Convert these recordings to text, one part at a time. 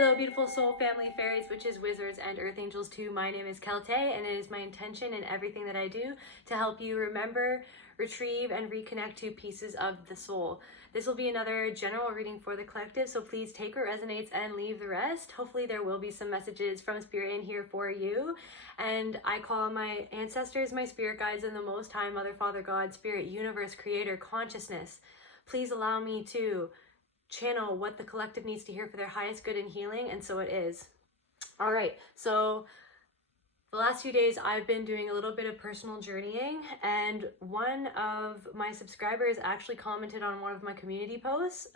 Hello, beautiful soul family, fairies, witches, wizards, and earth angels too. My name is Celte, and it is my intention in everything that I do to help you remember, retrieve, and reconnect to pieces of the soul. This will be another general reading for the collective, so please take what resonates and leave the rest. Hopefully there will be some messages from Spirit in here for you. And I call my ancestors, my spirit guides, and the Most High, Mother, Father, God, Spirit, Universe, Creator, Consciousness. Please allow me to channel what the collective needs to hear for their highest good and healing, and so it is. All right, so the last few days I've been doing a little bit of personal journeying, and one of my subscribers actually commented on one of my community posts,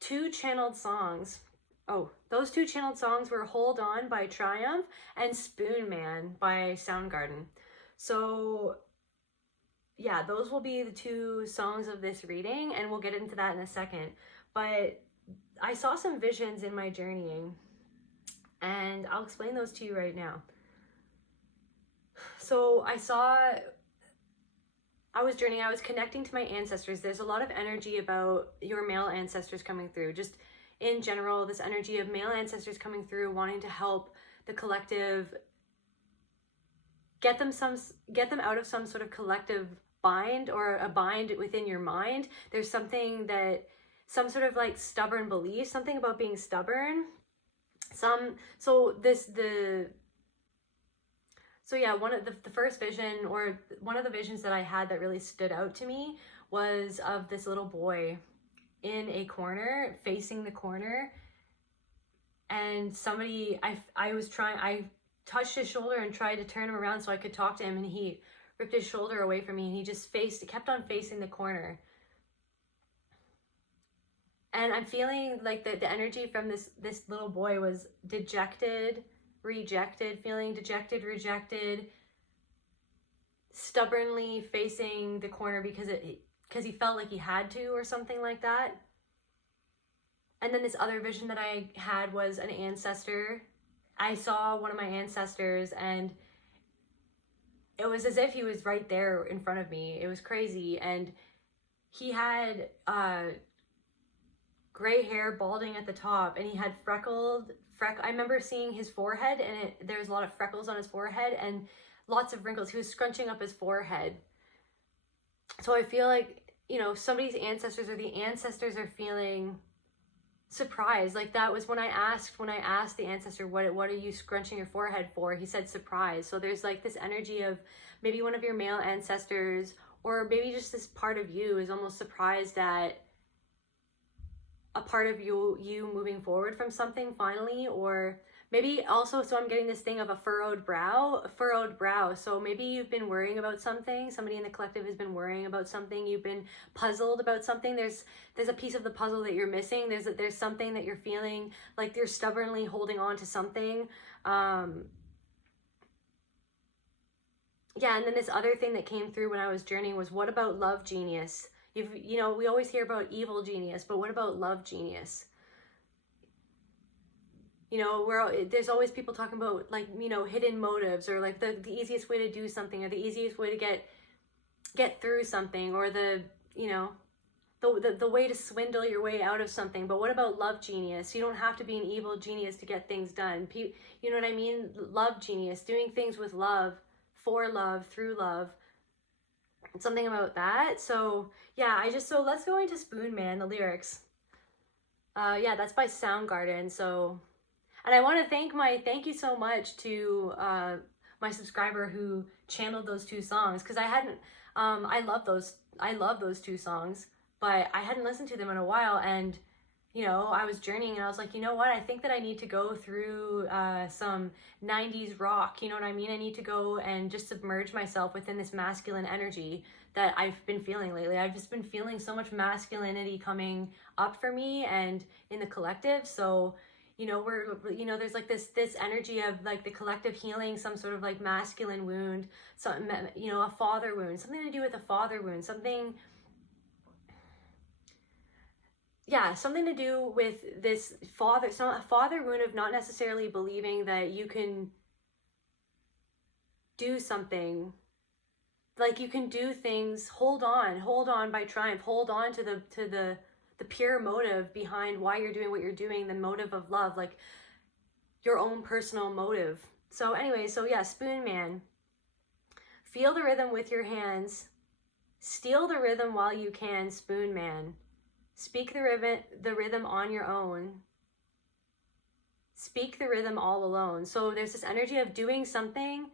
2 channeled songs. Oh, those 2 channeled songs were Hold On by Triumph and Spoon Man by Soundgarden. So yeah, those will be the 2 songs of this reading, and we'll get into that in a second. But I saw some visions in my journeying, and I'll explain those to you right now. So I was journeying, I was connecting to my ancestors. There's a lot of energy about your male ancestors coming through. Just in general, this energy of male ancestors coming through, wanting to help the collective get them out of some sort of collective bind, or a bind within your mind. There's something that, some sort of like stubborn belief, something about being stubborn. One of the first vision, or one of the visions that I had that really stood out to me, was of this little boy in a corner, facing the corner, and somebody, I touched his shoulder and tried to turn him around so I could talk to him, and he ripped his shoulder away from me, and he just kept on facing the corner. And I'm feeling like the energy from this little boy was dejected, rejected, feeling dejected, rejected, stubbornly facing the corner because he felt like he had to, or something like that. And then this other vision that I had was an ancestor. I saw one of my ancestors, and it was as if he was right there in front of me. It was crazy. And he had gray hair, balding at the top, and he had I remember seeing his forehead, and there was a lot of freckles on his forehead and lots of wrinkles. He was scrunching up his forehead. So I feel like, somebody's ancestors, or the ancestors, are feeling surprised. Like, that was when I asked the ancestor, what are you scrunching your forehead for? He said surprise. So there's like this energy of maybe one of your male ancestors, or maybe just this part of you, is almost surprised at a part of you moving forward from something finally. Or maybe also, so I'm getting this thing of a furrowed brow. So maybe you've been worrying about something. Somebody in the collective has been worrying about something. You've been puzzled about something. There's a piece of the puzzle that you're missing. There's something that you're feeling like you're stubbornly holding on to something. Yeah, and then this other thing that came through when I was journeying was, what about love genius? We always hear about evil genius, but what about love genius? There's always people talking about, like, hidden motives, or like the easiest way to do something, or the easiest way to get through something, or the way to swindle your way out of something. But what about love genius? You don't have to be an evil genius to get things done. You know what I mean? Love genius, doing things with love, for love, through love. Something about that. So yeah, so let's go into Spoon Man, the lyrics. Yeah, that's by Soundgarden. So, and I want to thank you so much to my subscriber who channeled those 2 songs, because I love those 2 songs, but I hadn't listened to them in a while. And I was journeying, and I was like, you know what, I think that I need to go through some 90s rock, you know what I mean? I need to go and just submerge myself within this masculine energy that I've been feeling lately. I've just been feeling so much masculinity coming up for me and in the collective. So, there's like this energy of like the collective healing some sort of like masculine wound, something, a father wound, something to do with a father wound, something to do with this father. It's not a father wound of not necessarily believing that you can do something, like you can do things. Hold on by Triumph. Hold on to the the pure motive behind why you're doing what you're doing, the motive of love, like your own personal motive. So anyway, so yeah, Spoon Man. Feel the rhythm with your hands. Steal the rhythm while you can, Spoon Man. Speak the rhythm on your own. Speak the rhythm all alone. So there's this energy of doing something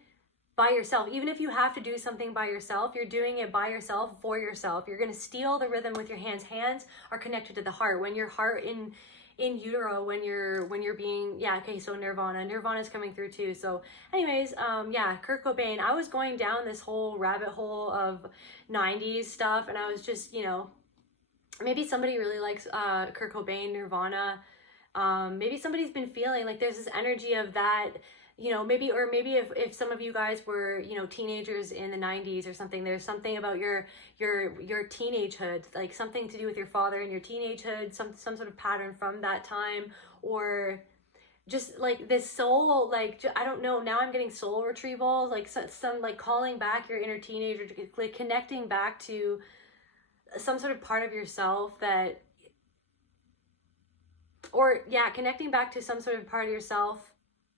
by yourself. Even if you have to do something by yourself, you're doing it by yourself, for yourself. You're going to steal the rhythm with your hands. Hands are connected to the heart. When your heart in utero, when you're being, yeah, okay, so Nirvana's coming through too. So anyways, yeah, Kurt Cobain. I was going down this whole rabbit hole of 90s stuff, and I was just, you know, maybe somebody really likes Kurt Cobain, Nirvana. Maybe somebody's been feeling like there's this energy of that, you know, maybe if some of you guys were, you know, teenagers in the 90s or something, there's something about your teenagehood, like something to do with your father and your teenagehood, some sort of pattern from that time, or just like this soul, like, I don't know, now I'm getting soul retrieval, like some like calling back your inner teenager, like connecting back to some sort of part of yourself that, or yeah, connecting back to some sort of part of yourself,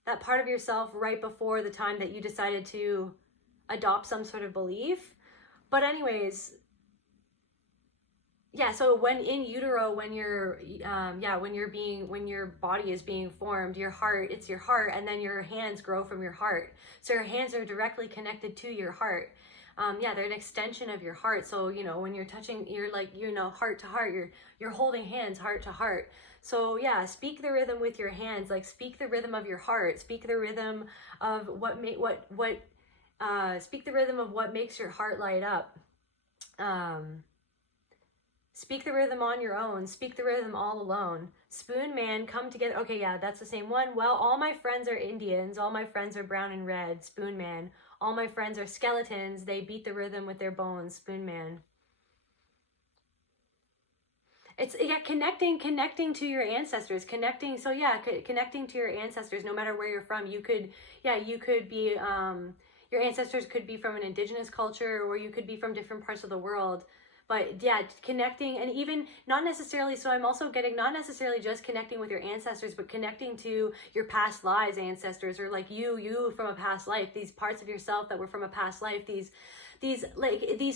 that part of yourself right before the time that you decided to adopt some sort of belief. But anyways, yeah, so when in utero, when you're, when your body is being formed, your heart, it's your heart, and then your hands grow from your heart. So your hands are directly connected to your heart. Yeah, they're an extension of your heart. So, you know, when you're touching, you're like, you know, heart to heart, you're holding hands heart to heart. So yeah, speak the rhythm with your hands, like speak the rhythm of your heart, speak the rhythm of speak the rhythm of what makes your heart light up. Speak the rhythm on your own, speak the rhythm all alone. Spoon Man, come together. Okay, yeah, that's the same one. Well, all my friends are Indians, all my friends are brown and red, Spoon Man. All my friends are skeletons, they beat the rhythm with their bones, Spoon Man. It's, yeah, connecting to your ancestors, connecting to your ancestors, no matter where you're from. You could be, your ancestors could be from an indigenous culture, or you could be from different parts of the world. But yeah, connecting, and even not necessarily, so I'm also getting not necessarily just connecting with your ancestors, but connecting to your past lives ancestors, or like you from a past life, these parts of yourself that were from a past life, these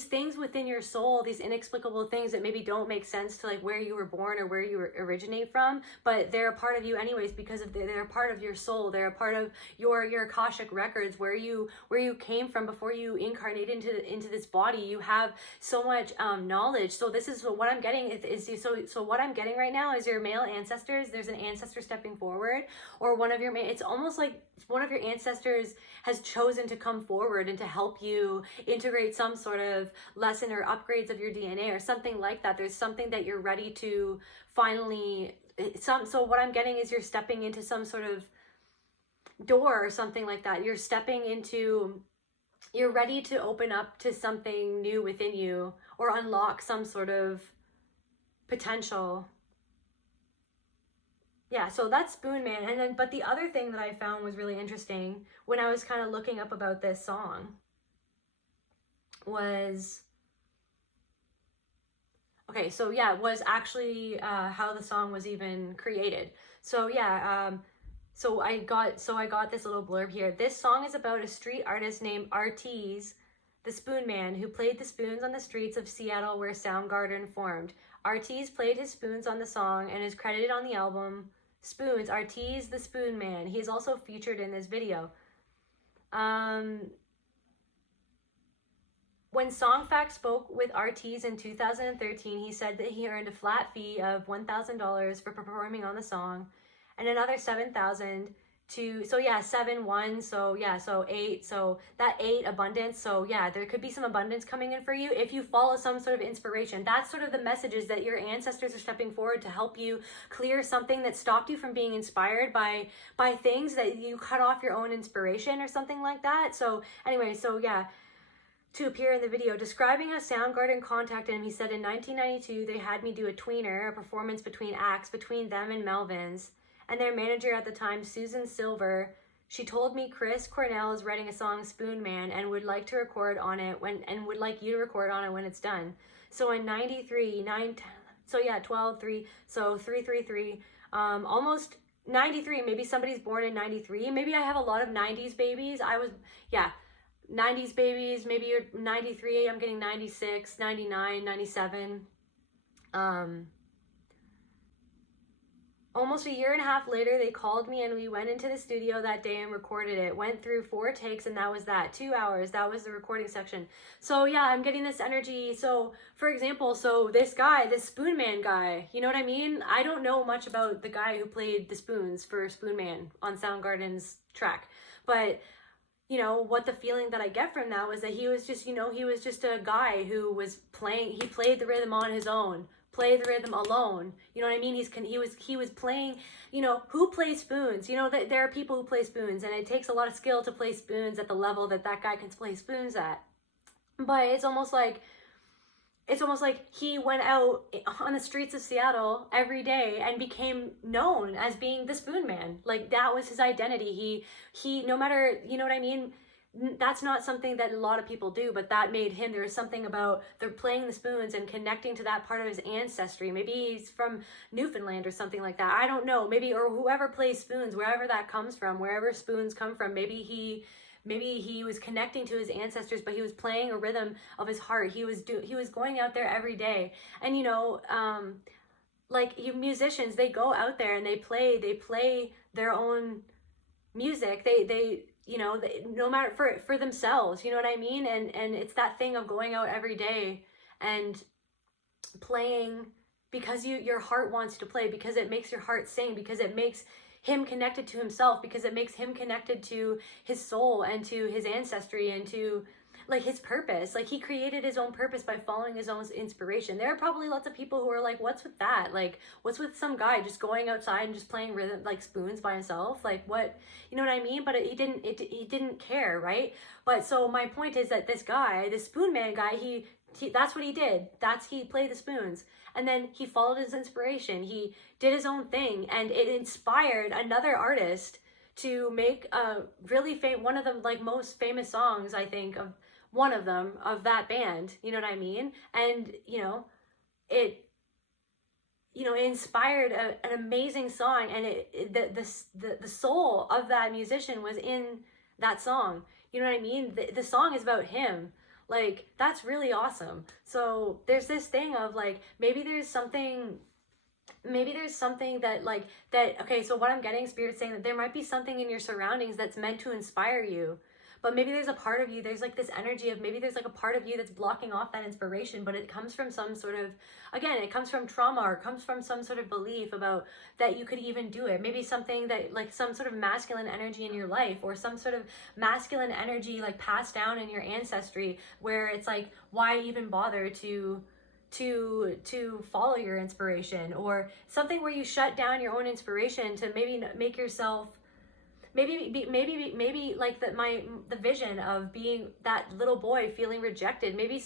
things within your soul, these inexplicable things that maybe don't make sense to like where you were born or where you originate from, but they're a part of you anyways, because of they're a part of your soul. They're a part of your Akashic records, where you came from before you incarnate into this body. You have so much knowledge. So this is what I'm getting so what I'm getting right now is your male ancestors. There's an ancestor stepping forward, or one of your, it's almost like one of your ancestors has chosen to come forward and to help you integrate some sort of lesson or upgrades of your DNA or something like that. There's something that you're ready to finally, so what I'm getting is you're stepping into some sort of door or something like that. You're ready to open up to something new within you, or unlock some sort of potential. Yeah, so that's Spoon Man. And then, but the other thing that I found was really interesting when I was kind of looking up about this song was, okay, so yeah, was actually how the song was even created. So yeah, so I got this little blurb here. This song is about a street artist named Artees, the Spoon Man, who played the spoons on the streets of Seattle where Soundgarden formed. Artees played his spoons on the song and is credited on the album Spoons, Artees the Spoon Man. He is also featured in this video. When Songfact spoke with Artees in 2013, he said that he earned a flat fee of $1,000 for performing on the song, and another $7,000 to, so yeah, 7-1, so yeah, so 8, so that 8 abundance. So yeah, there could be some abundance coming in for you if you follow some sort of inspiration. That's sort of the messages that your ancestors are stepping forward to help you clear something that stopped you from being inspired by things that you cut off your own inspiration or something like that. So anyway, so yeah, to appear in the video, describing how Soundgarden contacted him, he said, in 1992, they had me do a tweener, a performance between acts between them and Melvins, and their manager at the time, Susan Silver, she told me Chris Cornell is writing a song, Spoon Man, and would like to record on it would like you to record on it when it's done. So in 93, So yeah, 12, 3, so 333, almost 93. Maybe somebody's born in 93. Maybe I have a lot of 90s babies. Yeah, 90s babies. Maybe you're 93. I'm getting 96, 99, 97. Almost a year and a half later, they called me and we went into the studio that day and recorded it. Went through 4 takes and that was that. 2 hours. That was the recording section. So yeah, I'm getting this energy. So for example, so this guy, this Spoon Man guy, you know what I mean? I don't know much about the guy who played the spoons for Spoon Man on Soundgarden's track. But you know, what the feeling that I get from that was that he was just, you know, he was just a guy who was playing, he played the rhythm on his own. Play the rhythm alone. You know what I mean? He was playing, you know, who plays spoons? You know, there are people who play spoons and it takes a lot of skill to play spoons at the level that guy can play spoons at. But it's almost like he went out on the streets of Seattle every day and became known as being the Spoon Man. Like that was his identity. He no matter, you know what I mean? That's not something that a lot of people do, but that made him, there was something about they're playing the spoons and connecting to that part of his ancestry. Maybe he's from Newfoundland or something like that. I don't know. Maybe, or whoever plays spoons, wherever that comes from, wherever spoons come from, maybe he was connecting to his ancestors, but he was playing a rhythm of his heart. He was going out there every day. And you know, like musicians, they go out there and they play their own music. They you know, no matter for themselves, you know what I mean? And it's that thing of going out every day and playing because your heart wants to play, because it makes your heart sing, because it makes him connected to himself, because it makes him connected to his soul and to his ancestry and to like his purpose. Like he created his own purpose by following his own inspiration. There are probably lots of people who are like, what's with that? Like, what's with some guy just going outside and just playing rhythm, like spoons by himself? Like what, you know what I mean? But he didn't care, right? But so my point is that this guy, this Spoon Man guy, he that's what he did. He played the spoons. And then he followed his inspiration. He did his own thing and it inspired another artist to make a really one of the like most famous songs, I think, of one of them of that band, you know what I mean? And you know, it inspired an amazing song, and the soul of that musician was in that song. You know what I mean? The song is about him. Like that's really awesome. So there's this thing of like maybe there's something that like that. Okay, so what I'm getting, Spirit saying that there might be something in your surroundings that's meant to inspire you. But maybe there's a part of you, there's like this energy of maybe there's like a part of you that's blocking off that inspiration, but it comes from some sort of, again, it comes from trauma or comes from some sort of belief about that you could even do it. Maybe something that like some sort of masculine energy in your life or some sort of masculine energy like passed down in your ancestry where it's like, why even bother to follow your inspiration, or something where you shut down your own inspiration to maybe make yourself maybe like the vision of being that little boy feeling rejected. Maybe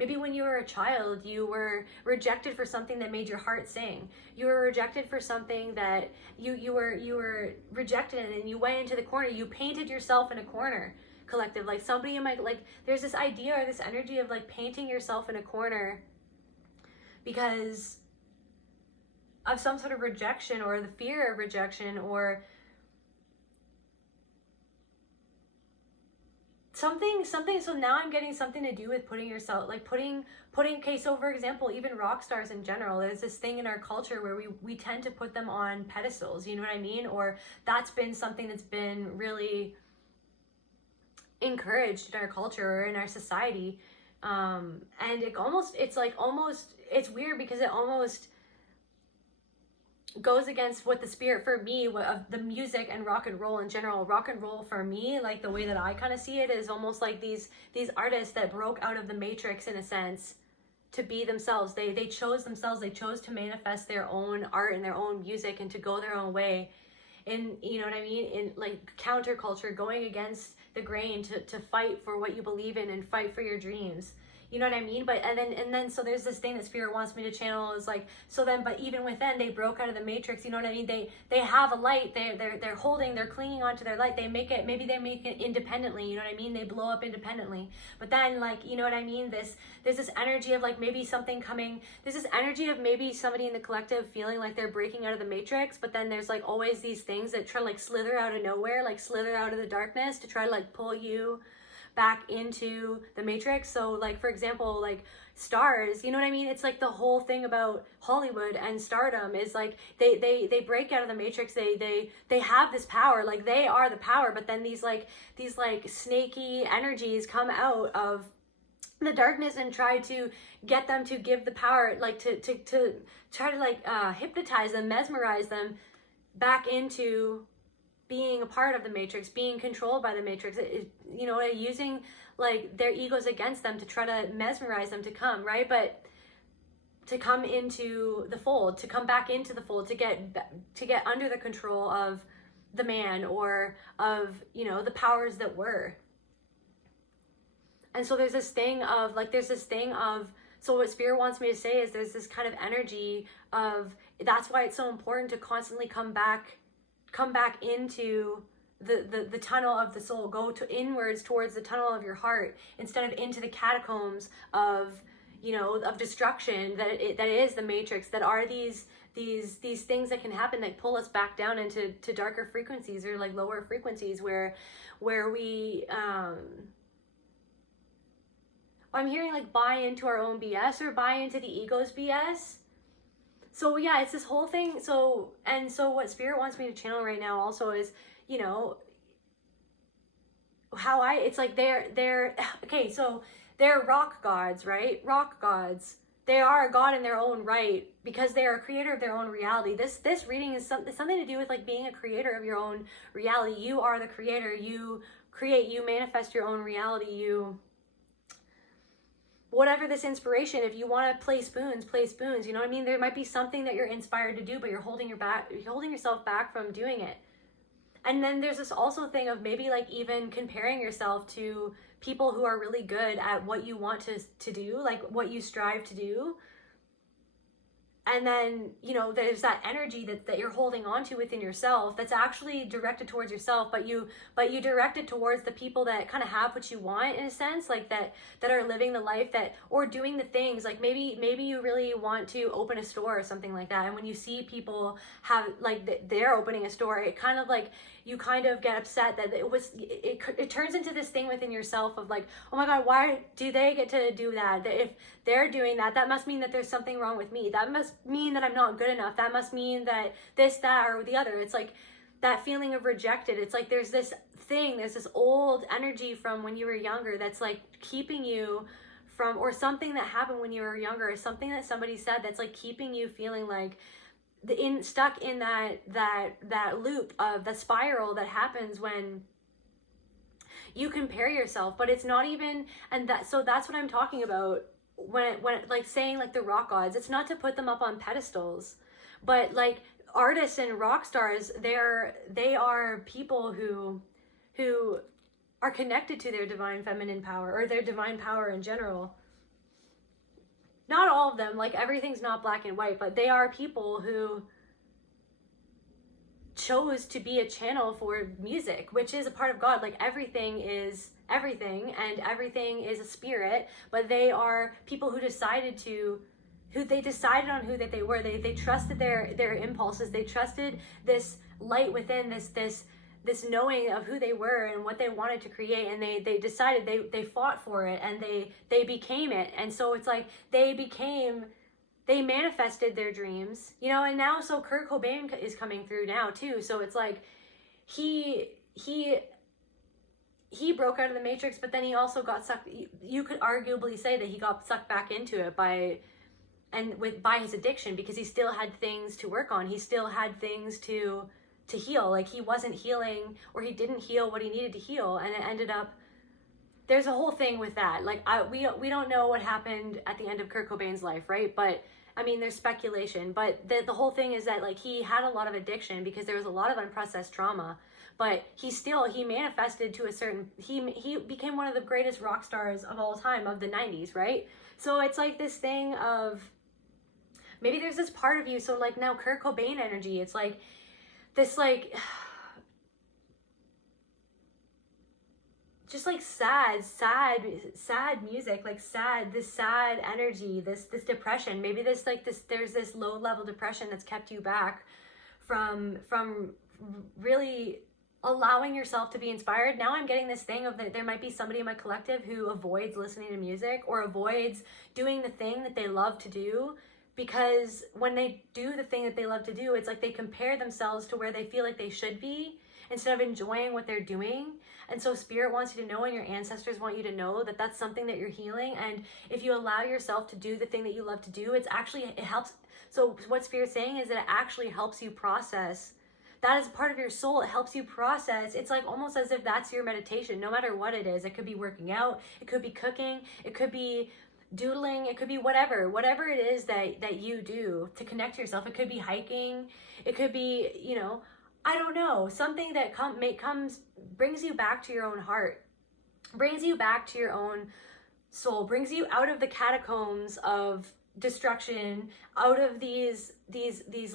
maybe when you were a child, you were rejected for something that made your heart sing. You were rejected for something that you were rejected, and you went into the corner. You painted yourself in a corner, collective. Like somebody might like, there's this idea or this energy of like painting yourself in a corner because of some sort of rejection or the fear of rejection or something. So now I'm getting something to do with putting yourself, like putting okay, so for example, even rock stars in general, there's this thing in our culture where we tend to put them on pedestals, you know what I mean? Or that's been something that's been really encouraged in our culture or in our society. And it's weird because it almost goes against what the spirit for me of the music and rock and roll in general. Rock and roll for me, like the way that I kind of see it, is almost like these artists that broke out of the matrix in a sense to be themselves. They chose themselves. They chose to manifest their own art and their own music and to go their own way in, you know what I mean, in like counterculture, going against the grain to fight for what you believe in and fight for your dreams. You know what I mean? But and then so there's this thing that spirit wants me to channel is like, so then, but even within, they broke out of the matrix. You know what I mean? They have a light. They're holding. They're clinging onto their light. They make it. Maybe they make it independently. You know what I mean? They blow up independently. But then, like, you know what I mean? There's this energy of like maybe something coming. There's this energy of maybe somebody in the collective feeling like they're breaking out of the matrix. But then there's like always these things that try to like slither out of nowhere, like slither out of the darkness to try to like pull you back into the matrix. So like, for example, like stars, you know what I mean? It's like the whole thing about Hollywood and stardom is like they break out of the matrix. They have this power, like they are the power, but then these snaky energies come out of the darkness and try to get them to give the power, like to try to like hypnotize them, mesmerize them back into being a part of the matrix, being controlled by the matrix, you know, using like their egos against them to try to mesmerize them to come, right? But to come into the fold, to come back into the fold, to get under the control of the man or of, you know, the powers that were. And so there's this thing of like, so what spirit wants me to say is there's this kind of energy of, that's why it's so important to constantly come back into the tunnel of the soul. Go to inwards towards the tunnel of your heart instead of into the catacombs of, you know, of destruction that is the matrix, that are these things that can happen that pull us back down into darker frequencies or like lower frequencies where we I'm hearing like buy into our own BS or buy into the ego's BS. So yeah, it's this whole thing. So what spirit wants me to channel right now also is, you know, it's like they're okay, so they're rock gods, right? Rock gods. They are a god in their own right because they are a creator of their own reality. This reading is something to do with like being a creator of your own reality. You are the creator. You create, you manifest your own reality. You, whatever this inspiration, if you want to play spoons, you know what I mean? There might be something that you're inspired to do, but you're holding yourself back from doing it. And then there's this also thing of maybe like even comparing yourself to people who are really good at what you want to do, like what you strive to do. And then, you know, there's that energy that you're holding on to within yourself that's actually directed towards yourself, but you direct it towards the people that kind of have what you want in a sense, like that are living the life that, or doing the things, like maybe you really want to open a store or something like that. And when you see people have, like, they're opening a store, it kind of like, you kind of get upset that it turns into this thing within yourself of like, oh my God, why do they get to do that? That if they're doing that, that must mean that there's something wrong with me. That must mean that I'm not good enough. That must mean that this, that, or the other. It's like that feeling of rejected. It's like there's this old energy from when you were younger that's like keeping you from, or something that happened when you were younger, or something that somebody said that's like keeping you feeling like stuck in that loop of the spiral that happens when you compare yourself. But it's not even, so that's what I'm talking about when like saying like the rock gods. It's not to put them up on pedestals, but like artists and rock stars, they are people who are connected to their divine feminine power, or their divine power in general. Not all of them, like everything's not black and white, but they are people who chose to be a channel for music, which is a part of God. Like everything is everything, and everything is a spirit, but they are people who decided on who that they were. They trusted their impulses. They trusted this light within, this knowing of who they were and what they wanted to create, and they decided, they fought for it, and they became it. And so it's like they manifested their dreams, you know. And now, so Kurt Cobain is coming through now too, so it's like he broke out of the matrix, but then he also got sucked. You could arguably say that he got sucked back into it by his addiction, because he still had things to work on. He still had things to heal. Like he wasn't healing, or he didn't heal what he needed to heal, and it ended up, there's a whole thing with that. Like we don't know what happened at the end of Kurt Cobain's life, right? But I mean, there's speculation, but the whole thing is that like he had a lot of addiction because there was a lot of unprocessed trauma, but he manifested to a certain, he became one of the greatest rock stars of all time, of the 90s, right? So it's like this thing of, maybe there's this part of you, so like now Kurt Cobain energy, it's like this like, just like sad music, like this sad energy, this depression, maybe there's this low level depression that's kept you back from really allowing yourself to be inspired. Now I'm getting this thing of that there might be somebody in my collective who avoids listening to music or avoids doing the thing that they love to do, because when they do the thing that they love to do, it's like they compare themselves to where they feel like they should be instead of enjoying what they're doing. And so spirit wants you to know, and your ancestors want you to know, that that's something that you're healing. And if you allow yourself to do the thing that you love to do, it helps. So what spirit's saying is that it actually helps you process. That is part of your soul. It helps you process. It's like almost as if that's your meditation, no matter what it is. It could be working out, it could be cooking, it could be doodling, it could be whatever it is that you do to connect to yourself. It could be hiking, it could be, I don't know, something that brings you back to your own heart, brings you back to your own soul, brings you out of the catacombs of destruction, out of these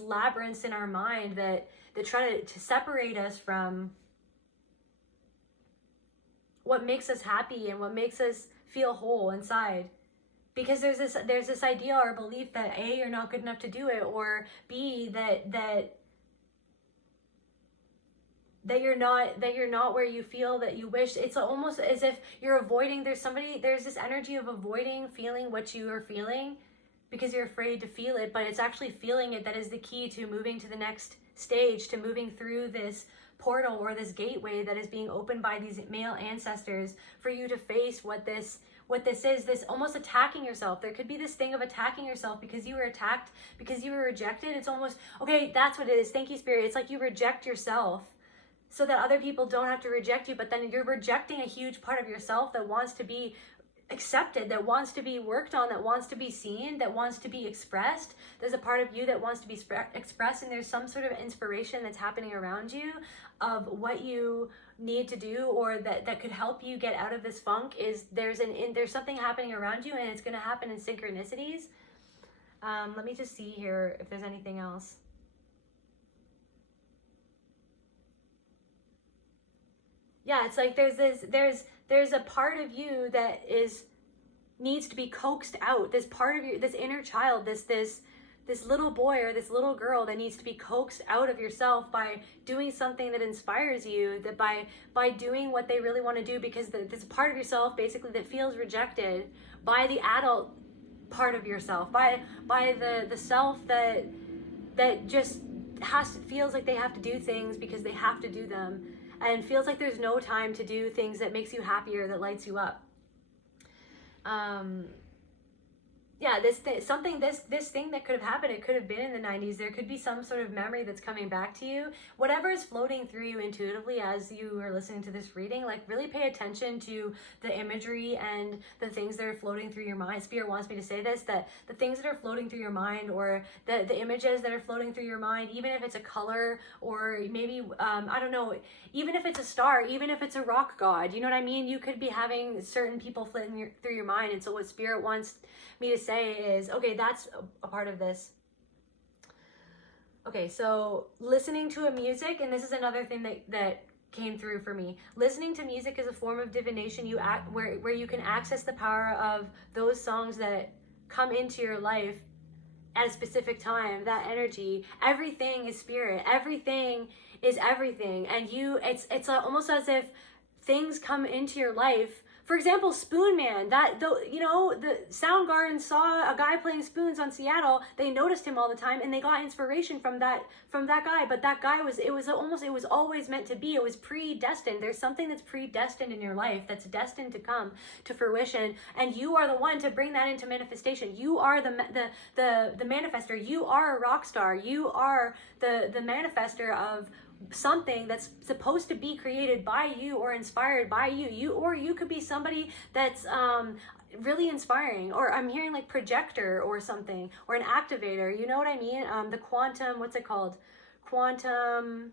labyrinths in our mind that try to separate us from what makes us happy and what makes us feel whole inside. Because there's this idea or belief that A, you're not good enough to do it, or B, that you're not where you feel that you wish. It's almost as if you're avoiding, there's this energy of avoiding feeling what you are feeling because you're afraid to feel it, but it's actually feeling it that is the key to moving to the next stage, to moving through this portal or this gateway that is being opened by these male ancestors for you to face what this is, this almost attacking yourself. There could be this thing of attacking yourself because you were attacked, because you were rejected. It's almost, okay, that's what it is. Thank you, Spirit. It's like you reject yourself so that other people don't have to reject you, but then you're rejecting a huge part of yourself that wants to be accepted, that wants to be worked on, that wants to be seen, that wants to be expressed. There's a part of you that wants to be expressed, and there's some sort of inspiration that's happening around you of what you need to do, or that could help you get out of this funk. Is there's something happening around you, and it's going to happen in synchronicities. Let me just see here if there's anything else. Yeah, it's like there's a part of you that needs to be coaxed out. This part of you, this inner child, this little boy or this little girl that needs to be coaxed out of yourself by doing something that inspires you, that by doing what they really want to do, because there's a part of yourself basically that feels rejected by the adult part of yourself, by the self that just feels like they have to do things because they have to do them, and feels like there's no time to do things that makes you happier, that lights you up. Yeah, this thing that could have happened, it could have been in the 90s. There could be some sort of memory that's coming back to you. Whatever is floating through you intuitively as you are listening to this reading, like really pay attention to the imagery and the things that are floating through your mind. Spirit wants me to say this, that the things that are floating through your mind, or the images that are floating through your mind, even if it's a color, or maybe, I don't know, even if it's a star, even if it's a rock god, you know what I mean? You could be having certain people flitting through your mind. And so what Spirit wants me to say is, okay, that's a part of this. Okay, so listening to a music, and this is another thing that came through for me. Listening to music is a form of divination. Where you can access the power of those songs that come into your life at a specific time, that energy. Everything is spirit. Everything is everything. And it's almost as if things come into your life. For example, Spoon Man, the Soundgarden saw a guy playing spoons on Seattle. They noticed him all the time, and they got inspiration from that guy. But that guy it was always meant to be. It was predestined. There's something that's predestined in your life that's destined to come to fruition, and you are the one to bring that into manifestation. You are the manifester. You are a rock star. You are the manifester of something that's supposed to be created by you or inspired by you. You could be somebody that's really inspiring. Or I'm hearing like projector or something, or an activator, you know what I mean? The quantum, what's it called? Quantum,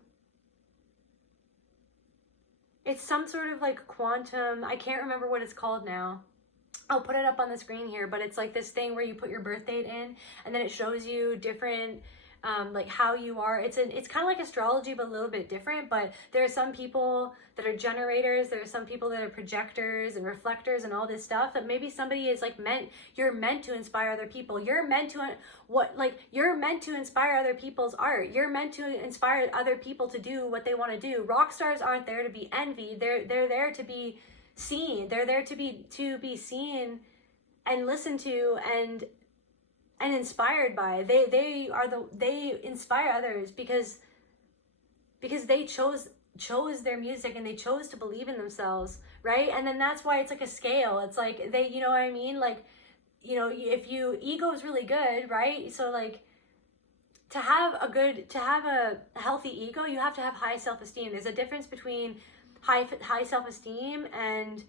it's some sort of like quantum, I can't remember what it's called now. I'll put it up on the screen here, but it's like this thing where you put your birth date in, and then it shows you different, like how you are. It's kind of like astrology, but a little bit different. But there are some people that are generators. There are some people that are projectors and reflectors and all this stuff. That maybe somebody is like you're meant to inspire other people. You're meant to you're meant to inspire other people's art. You're meant to inspire other people to do what they want to do. Rock stars aren't there to be envied. They're there to be seen. They're there to be seen and listened to and inspired by. They inspire others because they chose their music, and they chose to believe in themselves, right? And then that's why it's like a scale. It's like they, you know what I mean? Like, you know, if ego is really good, right? So like to have a healthy ego, you have to have high self-esteem. There's a difference between high self-esteem and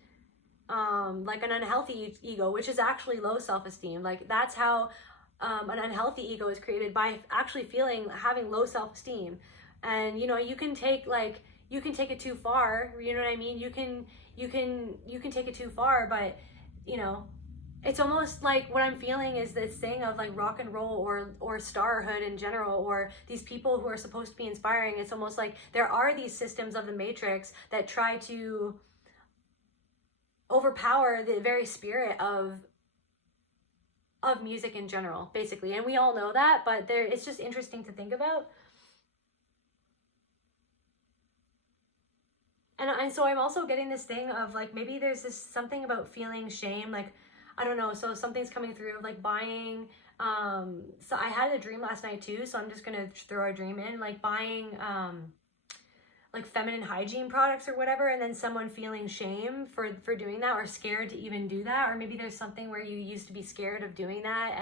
like an unhealthy ego, which is actually low self-esteem. Like that's how an unhealthy ego is created, by actually having low self-esteem. And you know, you can take it too far, you know what I mean? You can take it too far, but you know, it's almost like what I'm feeling is this thing of like rock and roll or starhood in general, or these people who are supposed to be inspiring. It's almost like there are these systems of the matrix that try to overpower the very spirit of music in general, basically. And we all know that, but it's just interesting to think about. And so I'm also getting this thing of like, maybe there's this something about feeling shame, like, I don't know, so something's coming through, like buying, so I had a dream last night too, so I'm just gonna throw a dream in, like buying, like feminine hygiene products or whatever, and then someone feeling shame for doing that, or scared to even do that. Or maybe there's something where you used to be scared of doing that,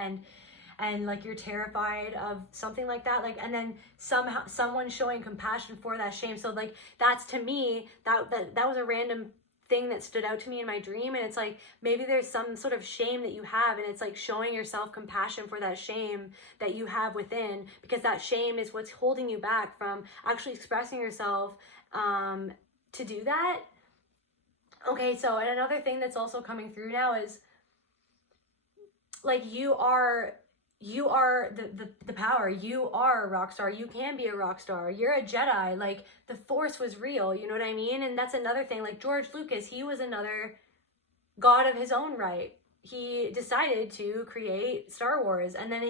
and like you're terrified of something like that, like, and then somehow someone showing compassion for that shame. So like that's, to me, that was a random thing that stood out to me in my dream. And it's like, maybe there's some sort of shame that you have, and it's like showing yourself compassion for that shame that you have within, because that shame is what's holding you back from actually expressing yourself to do that. Okay, so, and another thing that's also coming through now is like you are the power. You are a rock star. You can be a rock star. You're a Jedi. Like the Force was real, you know what I mean? And that's another thing. Like George Lucas, he was another god of his own right. He decided to create Star Wars, and then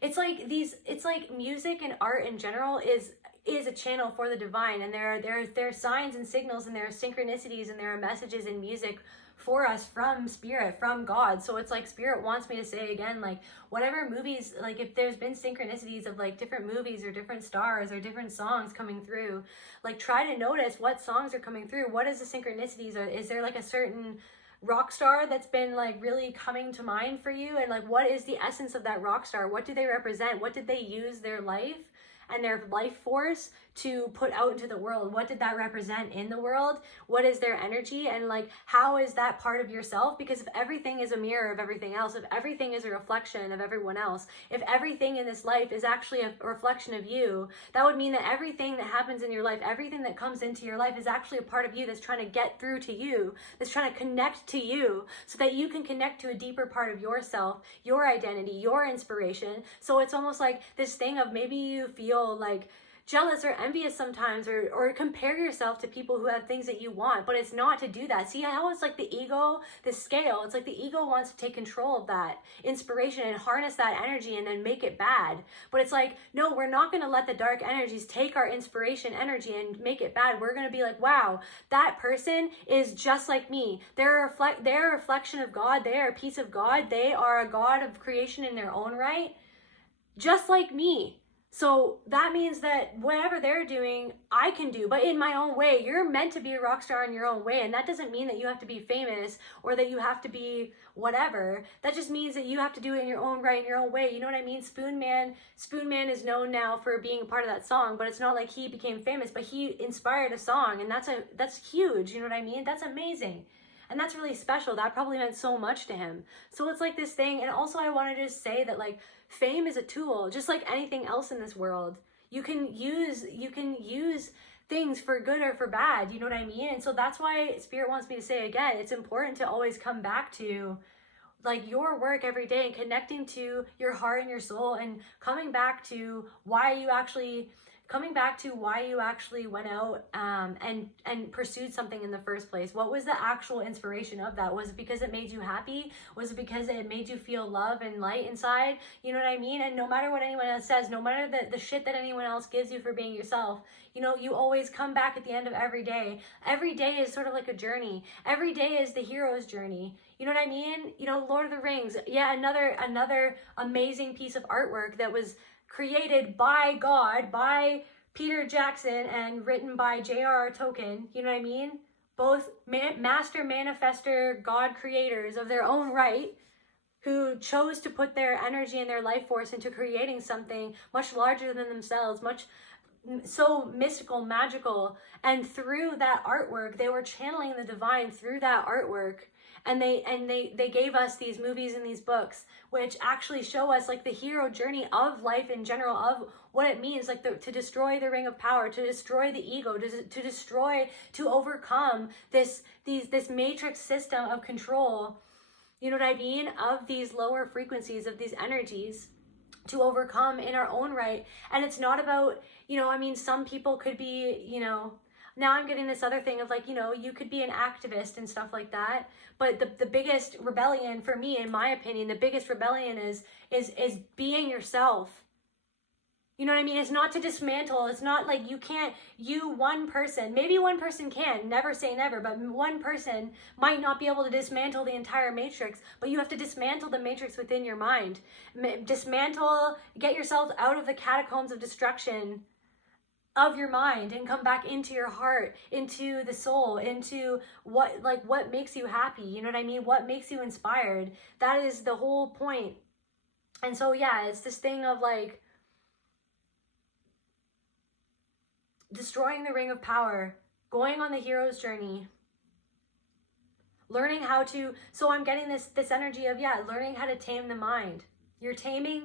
it's like music and art in general is a channel for the divine, and there are signs and signals, and there are synchronicities, and there are messages in music for us from spirit, from God. So it's like spirit wants me to say again, like whatever movies, like if there's been synchronicities of like different movies or different stars or different songs coming through, like try to notice what songs are coming through. What is the synchronicities? Or is there like a certain rock star that's been like really coming to mind for you? And like, what is the essence of that rock star? What do they represent? What did they use their life and their life force to put out into the world? What did that represent in the world? What is their energy? And like, how is that part of yourself? Because if everything is a mirror of everything else, if everything is a reflection of everyone else, if everything in this life is actually a reflection of you, that would mean that everything that happens in your life, everything that comes into your life is actually a part of you that's trying to get through to you, that's trying to connect to you so that you can connect to a deeper part of yourself, your identity, your inspiration. So it's almost like this thing of maybe you feel like jealous or envious sometimes, or compare yourself to people who have things that you want, but it's not to do that. See how it's like the ego, the scale, it's like the ego wants to take control of that inspiration and harness that energy and then make it bad. But it's like, no, we're not going to let the dark energies take our inspiration energy and make it bad. We're going to be like, wow, that person is just like me. They're a reflection of God. They are a piece of God. They are a God of creation in their own right, just like me. So that means that whatever they're doing, I can do, but in my own way. You're meant to be a rock star in your own way. And that doesn't mean that you have to be famous or that you have to be whatever. That just means that you have to do it in your own right, in your own way. You know what I mean? Spoon Man is known now for being a part of that song, but it's not like he became famous, but he inspired a song, and that's huge. You know what I mean? That's amazing. And that's really special. That probably meant so much to him. So it's like this thing. And also I wanted to say that like fame is a tool, just like anything else in this world. You can use things for good or for bad, you know what I mean? And so that's why Spirit wants me to say again, it's important to always come back to like your work every day and connecting to your heart and your soul and coming back to why you actually went out and pursued something in the first place. What was the actual inspiration of that? Was it because it made you happy? Was it because it made you feel love and light inside? You know what I mean? And no matter what anyone else says, no matter the shit that anyone else gives you for being yourself, you know, you always come back at the end of every day. Every day is sort of like a journey. Every day is the hero's journey. You know what I mean? You know, Lord of the Rings, yeah, another amazing piece of artwork that was created by God, by Peter Jackson, and written by J.R.R. Tolkien. You know what I mean? Both master manifester God creators of their own right, who chose to put their energy and their life force into creating something much larger than themselves, much so mystical, magical. And through that artwork, they were channeling the divine through that artwork. And they gave us these movies and these books, which actually show us like the hero journey of life in general, of what it means, like to destroy the ring of power, to destroy the ego, to overcome this matrix system of control. You know what I mean? Of these lower frequencies, of these energies, to overcome in our own right. And it's not about, you know, I mean, some people could be, you know, now I'm getting this other thing of like, you know, you could be an activist and stuff like that. But the biggest rebellion for me, in my opinion, the biggest rebellion is being yourself. You know what I mean? It's not to dismantle. It's not like one person, maybe one person can, never say never, but one person might not be able to dismantle the entire matrix, but you have to dismantle the matrix within your mind. Dismantle, get yourself out of the catacombs of destruction of your mind and come back into your heart, into the soul, into what makes you happy. You know what I mean? What makes you inspired? That is the whole point. And so, yeah, it's this thing of like destroying the ring of power, going on the hero's journey, learning how to, so I'm getting this energy of, yeah, learning how to tame the mind. You're taming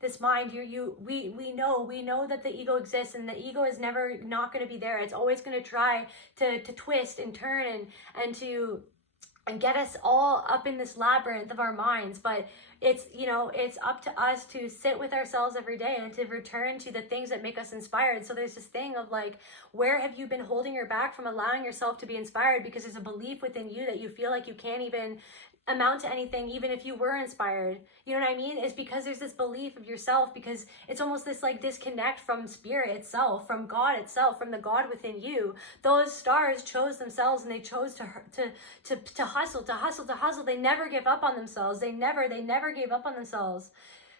this mind. We know that the ego exists, and the ego is never not going to be there. It's always going to try to twist and turn and get us all up in this labyrinth of our minds. But it's, you know, it's up to us to sit with ourselves every day and to return to the things that make us inspired. So there's this thing of like, where have you been holding your back from allowing yourself to be inspired? Because there's a belief within you that you feel like you can't even amount to anything, even if you were inspired. You know what I mean? It's because there's this belief of yourself, because it's almost this like disconnect from spirit itself, from God itself, from the God within you. Those stars chose themselves, and they chose to hustle. They never give up on themselves. They never gave up on themselves.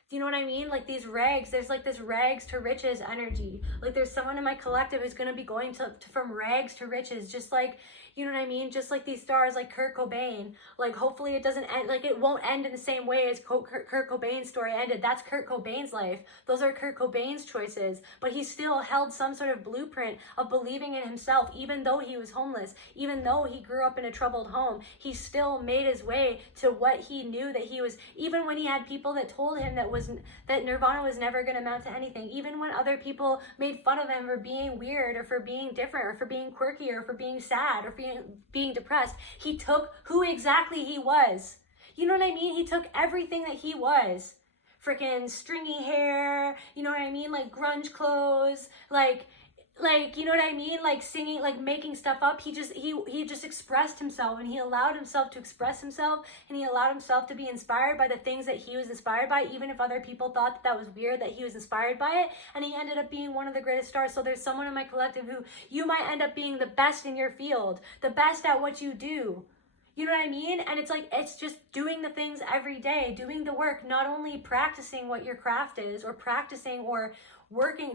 Do you know what I mean? Like these rags, there's like this rags to riches energy. Like there's someone in my collective who's going to be going to from rags to riches, just like, you know what I mean? Just like these stars, like Kurt Cobain. Like hopefully it doesn't end, like it won't end in the same way as Kurt Cobain's story ended. That's Kurt Cobain's life. Those are Kurt Cobain's choices. But he still held some sort of blueprint of believing in himself, even though he was homeless, even though he grew up in a troubled home. He still made his way to what he knew that he was, even when he had people that told him that Nirvana was never going to amount to anything. Even when other people made fun of him for being weird or for being different or for being quirky or for being sad or for being depressed, he took who exactly he was. You know what I mean? He took everything that he was. Freaking stringy hair, you know what I mean? Like grunge clothes, like you know what I mean? Like singing, like making stuff up. He just expressed himself, and he allowed himself to express himself, and he allowed himself to be inspired by the things that he was inspired by, even if other people thought that was weird that he was inspired by it. And he ended up being one of the greatest stars. So there's someone in my collective who you might end up being the best in your field, the best at what you do. You know what I mean? And it's like, it's just doing the things every day, doing the work, not only practicing what your craft is or practicing or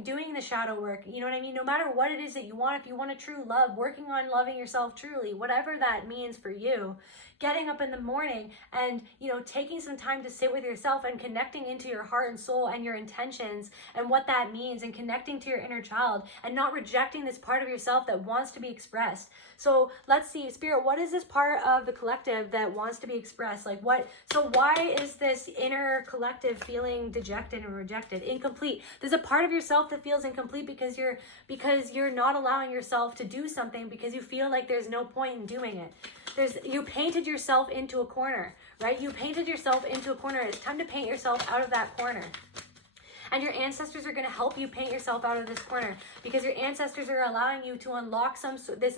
doing the shadow work, you know what I mean? No matter what it is that you want, if you want a true love, working on loving yourself truly, whatever that means for you, getting up in the morning and, you know, taking some time to sit with yourself and connecting into your heart and soul and your intentions and what that means, and connecting to your inner child and not rejecting this part of yourself that wants to be expressed. So let's see, Spirit, what is this part of the collective that wants to be expressed? Like so why is this inner collective feeling dejected and rejected, incomplete? There's a part of yourself that feels incomplete because you're not allowing yourself to do something because you feel like there's no point in doing it. You painted yourself into a corner, right? You painted yourself into a corner. It's time to paint yourself out of that corner. And your ancestors are going to help you paint yourself out of this corner, because your ancestors are allowing you to unlock this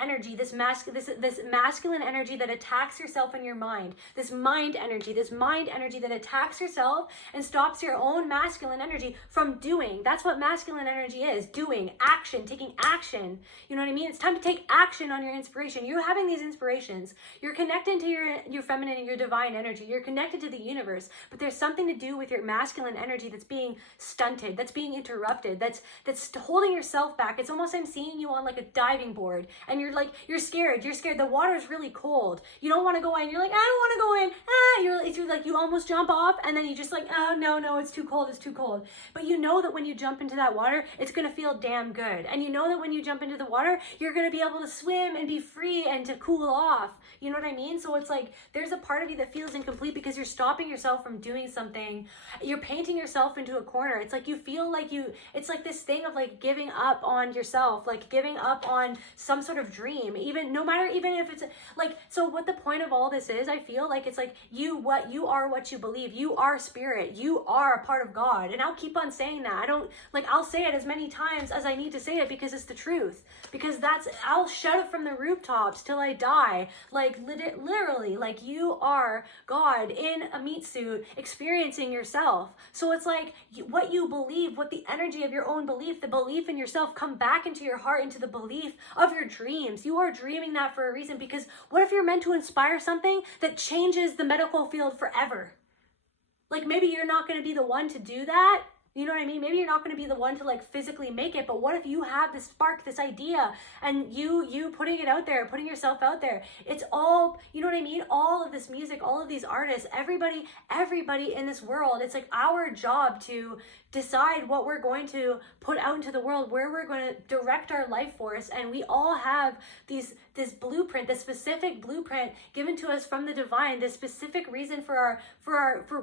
energy, this masculine energy that attacks yourself and your mind, this mind energy that attacks yourself and stops your own masculine energy from doing. That's what masculine energy is, doing, action, taking action. You know what I mean? It's time to take action on your inspiration. You're having these inspirations. You're connected to your feminine and your divine energy. You're connected to the universe, but there's something to do with your masculine energy that's being stunted, that's being interrupted, that's holding yourself back. It's almost, I'm seeing you on like a diving board, and you're scared. The water is really cold. You don't want to go in. You're like, I don't want to go in. You're like, you almost jump off, and then you just like, oh no, it's too cold. But you know that when you jump into that water, it's gonna feel damn good. And you know that when you jump into the water, you're gonna be able to swim and be free and to cool off. You know what I mean? So it's like there's a part of you that feels incomplete because you're stopping yourself from doing something. You're painting yourself into a corner. It's like you feel like it's like this thing of like giving up on yourself, like giving up on some sort of dream, even if it's like, so what the point of all this is, I feel like it's like you are what you believe. You are spirit. You are a part of God. And I'll keep on saying that. I'll say it as many times as I need to say it because it's the truth. Because I'll shout it from the rooftops till I die. Like literally, like you are God in a meat suit experiencing yourself. So it's like what you believe, what the energy of your own belief, the belief in yourself, come back into your heart, into the belief of your dreams. You are dreaming that for a reason, because what if you're meant to inspire something that changes the medical field forever? Like maybe you're not going to be the one to do that. You know what I mean? Maybe you're not going to be the one to like physically make it, but what if you have this spark, this idea, and you putting it out there, putting yourself out there? It's all, you know what I mean? All of this music, all of these artists, everybody in this world, it's like our job to decide what we're going to put out into the world, where we're going to direct our life force. And we all have this blueprint, this specific blueprint given to us from the divine, this specific reason for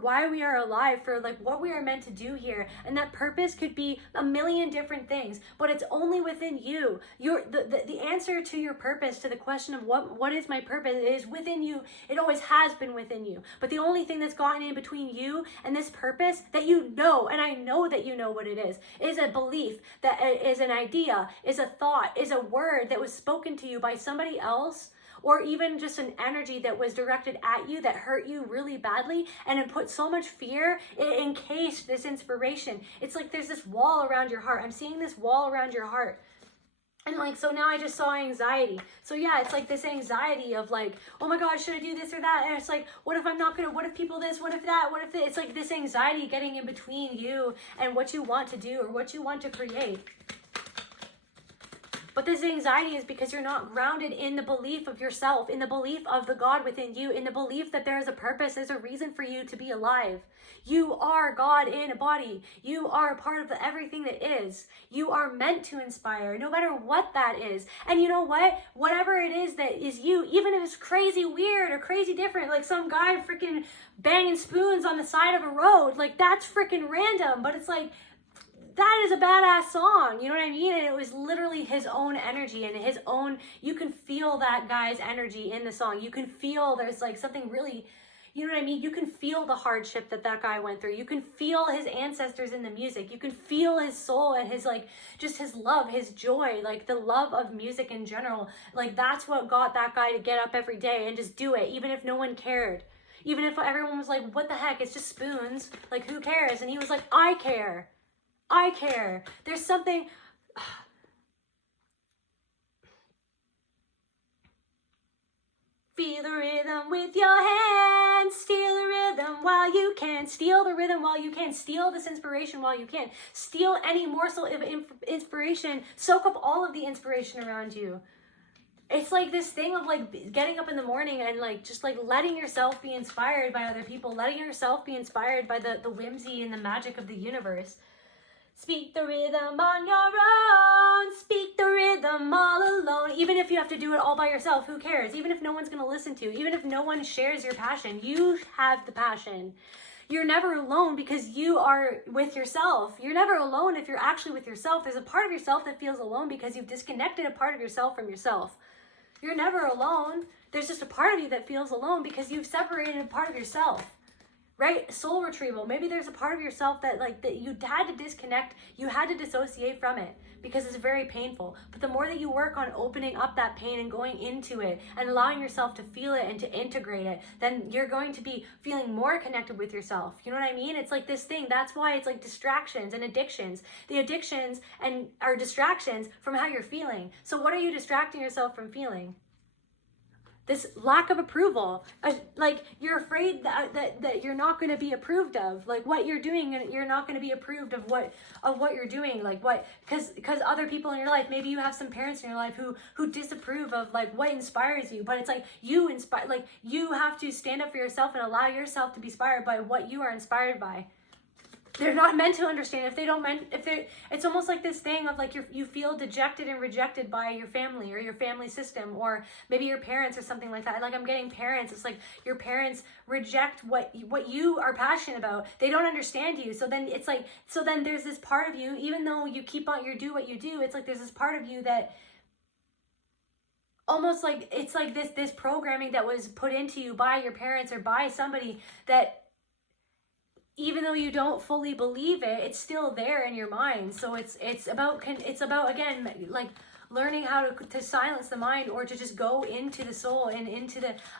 why we are alive, for like what we are meant to do here. And that purpose could be a million different things, but it's only within you. The answer to your purpose, to the question of what is my purpose, is within you. It always has been within you. But the only thing that's gotten in between you and this purpose that you know, and I know that you know what it is a belief, that is an idea, is a thought, is a word that was spoken to you by somebody else, or even just an energy that was directed at you that hurt you really badly, and it put so much fear, it encased this inspiration. It's like there's this wall around your heart. I'm seeing this wall around your heart. And like, so now I just saw anxiety. So yeah, it's like this anxiety of like, oh my God, should I do this or that? And it's like, what if I'm not gonna, what if people this, what if that, what if this? It's like this anxiety getting in between you and what you want to do or what you want to create. But this anxiety is because you're not grounded in the belief of yourself, in the belief of the God within you, in the belief that there is a purpose, there's a reason for you to be alive. You are God in a body. You are a part of everything that is. You are meant to inspire, no matter what that is. And you know what? Whatever it is that is you, even if it's crazy weird or crazy different, like some guy freaking banging spoons on the side of a road, like that's freaking random, but it's like, that is a badass song, you know what I mean? And it was literally his own energy and his own, you can feel that guy's energy in the song. You can feel there's like something really, you know what I mean? You can feel the hardship that guy went through. You can feel his ancestors in the music. You can feel his soul and his like, just his love, his joy, like the love of music in general. Like that's what got that guy to get up every day and just do it, even if no one cared. Even if everyone was like, what the heck, it's just spoons. Like who cares? And he was like, I care. I care. There's something. Feel the rhythm with your hands. Steal the rhythm while you can. Steal the rhythm while you can. Steal this inspiration while you can. Steal any morsel of inspiration. Soak up all of the inspiration around you. It's like this thing of like getting up in the morning and like just like letting yourself be inspired by other people. Letting yourself be inspired by the whimsy and the magic of the universe. Speak the rhythm on your own. Speak the rhythm all alone. Even if you have to do it all by yourself, who cares? Even if no one's going to listen to you, even if no one shares your passion, you have the passion. You're never alone because you are with yourself. You're never alone if you're actually with yourself. There's a part of yourself that feels alone because you've disconnected a part of yourself from yourself. You're never alone. There's just a part of you that feels alone because you've separated a part of yourself. Right? Soul retrieval. Maybe there's a part of yourself that you had to disconnect, you had to dissociate from it because it's very painful. But the more that you work on opening up that pain and going into it and allowing yourself to feel it and to integrate it, then you're going to be feeling more connected with yourself. You know what I mean? It's like this thing. That's why it's like distractions and addictions. The addictions and are distractions from how you're feeling. So what are you distracting yourself from feeling? This lack of approval, like you're afraid that you're not going to be approved of, like what you're doing, and you're not going to be approved of what you're doing, like what, because other people in your life, maybe you have some parents in your life who disapprove of like what inspires you, but it's like you inspire, like you have to stand up for yourself and allow yourself to be inspired by what you are inspired by. They're not meant to understand. It's almost like this thing of like you feel dejected and rejected by your family or your family system, or maybe your parents or something like that. Like I'm getting parents. It's like your parents reject what you are passionate about. They don't understand you. So then there's this part of you, even though you keep on, you do what you do. It's like there's this part of you that almost like it's like this programming that was put into you by your parents or by somebody that, even though you don't fully believe it, it's still there in your mind. So it's about again, like learning how to silence the mind, or to just go into the soul and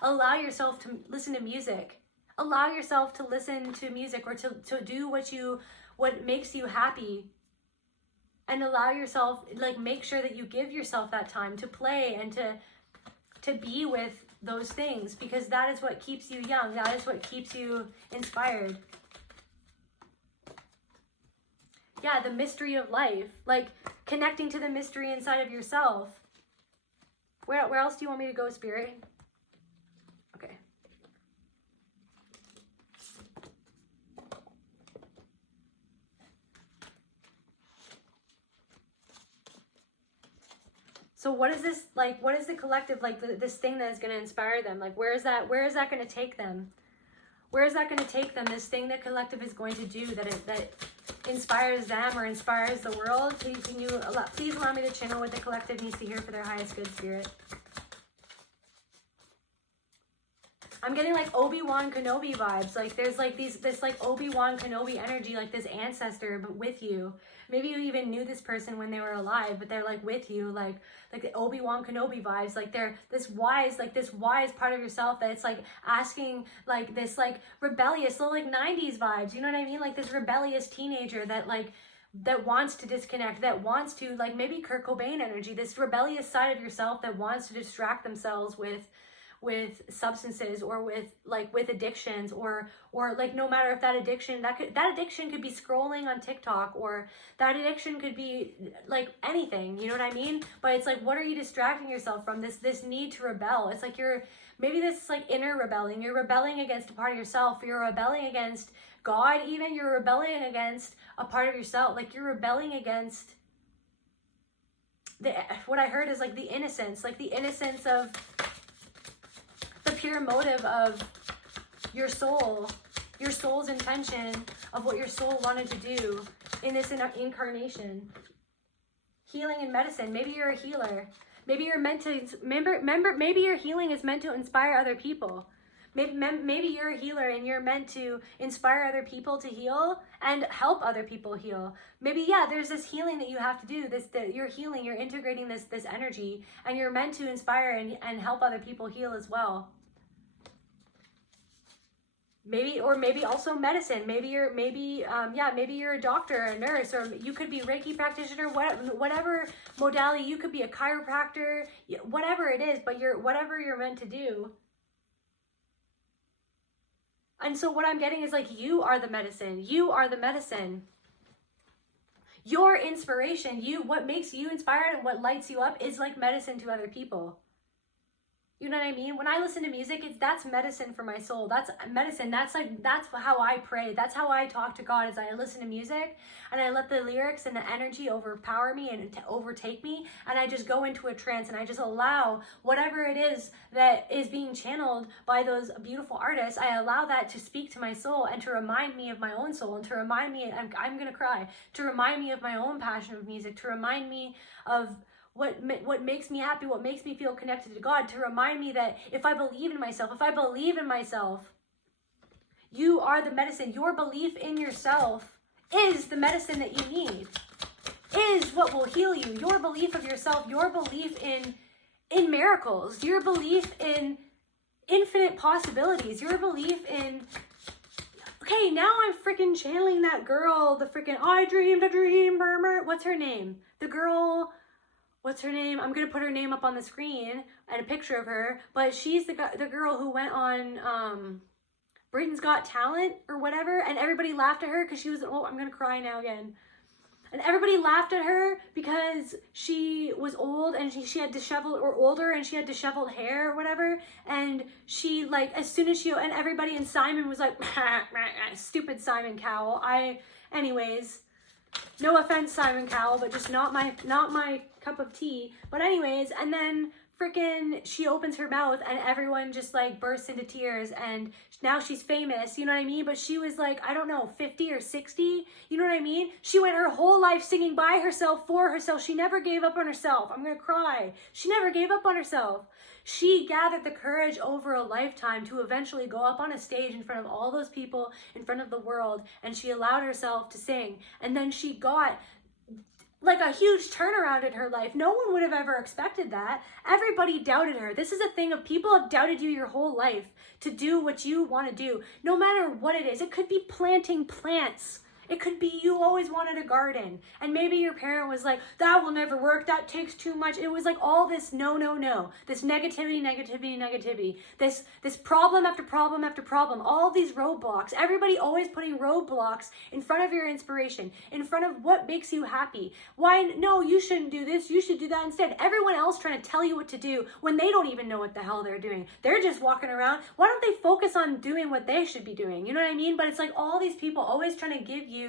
allow yourself to listen to music. Allow yourself to listen to music, or to do what makes you happy. And allow yourself, like make sure that you give yourself that time to play and to be with those things, because that is what keeps you young. That is what keeps you inspired. Yeah, the mystery of life, like connecting to the mystery inside of yourself. Where else do you want me to go, Spirit? Okay. So what is this, like, what is the collective, like this thing that is going to inspire them? Like, where is that going to take them? Where is that going to take them? This thing that collective is going to do that inspires them or inspires the world. Please allow me to channel what the collective needs to hear for their highest good, Spirit. I'm getting like Obi-Wan Kenobi vibes. Like there's like this like Obi-Wan Kenobi energy, like this ancestor, but with you. Maybe you even knew this person when they were alive, but they're like with you, like the Obi-Wan Kenobi vibes. Like they're this wise part of yourself that it's like asking, like this like rebellious little like 90s vibes. You know what I mean? Like this rebellious teenager that wants to disconnect, that wants to, like maybe Kurt Cobain energy, this rebellious side of yourself that wants to distract themselves with substances or with addictions, or like no matter if that addiction could be scrolling on TikTok, or that addiction could be like anything, you know what I mean? But it's like, what are you distracting yourself from? This need to rebel. It's like maybe this like inner rebelling. You're rebelling against a part of yourself. You're rebelling against God, even. You're rebelling against a part of yourself. Like you're rebelling against what I heard is like the innocence of the pure motive of your soul's intention of what your soul wanted to do in this incarnation. Healing and medicine. Maybe you're a healer. Maybe you're meant to maybe your healing is meant to inspire other people. Maybe you're a healer and you're meant to inspire other people to heal and help other people heal. Maybe, yeah, there's this healing that you have to do. You're healing, you're integrating this energy, and you're meant to inspire and help other people heal as well. Maybe also medicine. Maybe you're a doctor, a nurse, or you could be a Reiki practitioner, whatever modality. You could be a chiropractor, whatever it is, but whatever you're meant to do. And so what I'm getting is like, you are the medicine. You are the medicine. Your inspiration, what makes you inspired and what lights you up is like medicine to other people. You know what I mean? When I listen to music, that's medicine for my soul. That's medicine. That's how I pray. That's how I talk to God, is I listen to music and I let the lyrics and the energy overpower me and overtake me. And I just go into a trance and I just allow whatever it is that is being channeled by those beautiful artists. I allow that to speak to my soul and to remind me of my own soul, and to remind me, I'm going to cry, to remind me of my own passion of music, to remind me of what makes me happy, what makes me feel connected to God, to remind me that if I believe in myself, you are the medicine. Your belief in yourself is the medicine that you need, is what will heal you. Your belief of yourself, your belief in miracles, your belief in infinite possibilities, your belief in, okay, now I'm freaking channeling that girl, the freaking, I dreamed a dream, murmur. What's her name? The girl... What's her name? I'm going to put her name up on the screen and a picture of her. But she's the girl who went on Britain's Got Talent or whatever. And everybody laughed at her because she was, oh, I'm going to cry now again. And everybody laughed at her because she was old and she had disheveled, or older, and she had disheveled hair or whatever. And she, like, as soon as she, and everybody, and Simon was like, stupid Simon Cowell. Anyways, no offense, Simon Cowell, but just not my cup of tea. But anyways, and then freaking she opens her mouth and everyone just like bursts into tears, and now she's famous, you know what I mean? But she was like, I don't know, 50 or 60, you know what I mean? She went her whole life singing by herself, for herself. She never gave up on herself. I'm gonna cry. She never gave up on herself. She gathered the courage over a lifetime to eventually go up on a stage in front of all those people, in front of the world, and she allowed herself to sing. And then she got like a huge turnaround in her life. No one would have ever expected that. Everybody doubted her. This is a thing of, people have doubted you your whole life to do what you want to do, no matter what it is. It could be planting plants. It could be you always wanted a garden, and maybe your parent was like, that will never work, that takes too much. It was like all this no, this negativity, this problem after problem after problem, all these roadblocks. Everybody always putting roadblocks in front of your inspiration, in front of what makes you happy. Why, no, you shouldn't do this, you should do that instead. Everyone else trying to tell you what to do when they don't even know what the hell they're doing. They're just walking around. Why don't they focus on doing what they should be doing? You know what I mean? But it's like all these people always trying to give you,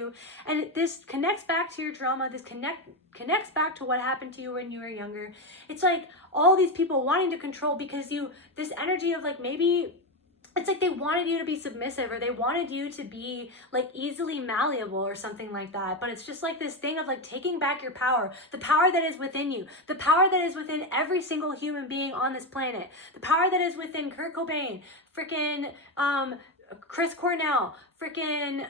and this connects back to your trauma. This connects back to what happened to you when you were younger. It's like all these people wanting to control, because this energy of like, maybe it's like they wanted you to be submissive, or they wanted you to be like easily malleable or something like that. But it's just like this thing of like taking back your power, the power that is within you, the power that is within every single human being on this planet, the power that is within Kurt Cobain, freaking Chris Cornell, freaking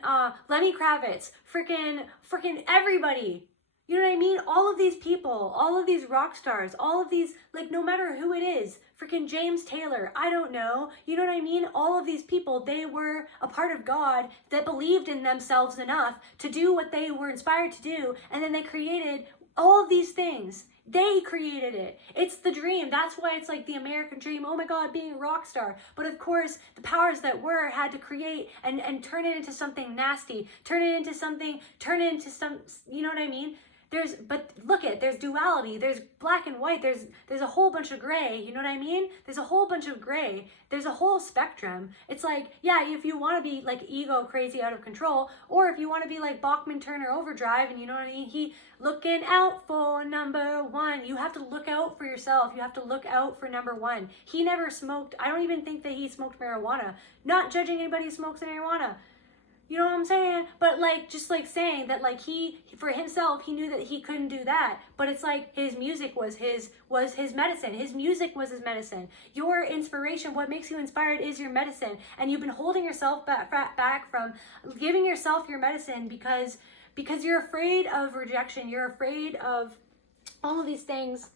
Lenny Kravitz, freaking everybody. You know what I mean? All of these people, all of these rock stars, all of these, like, no matter who it is, freaking James Taylor, I don't know. You know what I mean? All of these people, they were a part of God that believed in themselves enough to do what they were inspired to do, and then they created all of these things. They created it. It's the dream. That's why it's like the American dream. Oh my God, being a rock star. But of course, the powers that were had to create and turn it into something nasty, turn it into some, you know what I mean? But look at, there's duality, there's black and white, there's a whole bunch of gray, you know what I mean? There's a whole bunch of gray, there's a whole spectrum. It's like, yeah, if you want to be like ego crazy out of control, or if you want to be like Bachman Turner Overdrive, and you know what I mean? He looking out for number one. You have to look out for yourself. You have to look out for number one. He never smoked. I don't even think that he smoked marijuana. Not judging anybody who smokes marijuana. You know what I'm saying? But like, just like saying that, like, he, for himself, he knew that he couldn't do that. But it's like his music was his medicine. His music was his medicine. Your inspiration, what makes you inspired, is your medicine. And you've been holding yourself back from giving yourself your medicine because you're afraid of rejection. You're afraid of all of these things.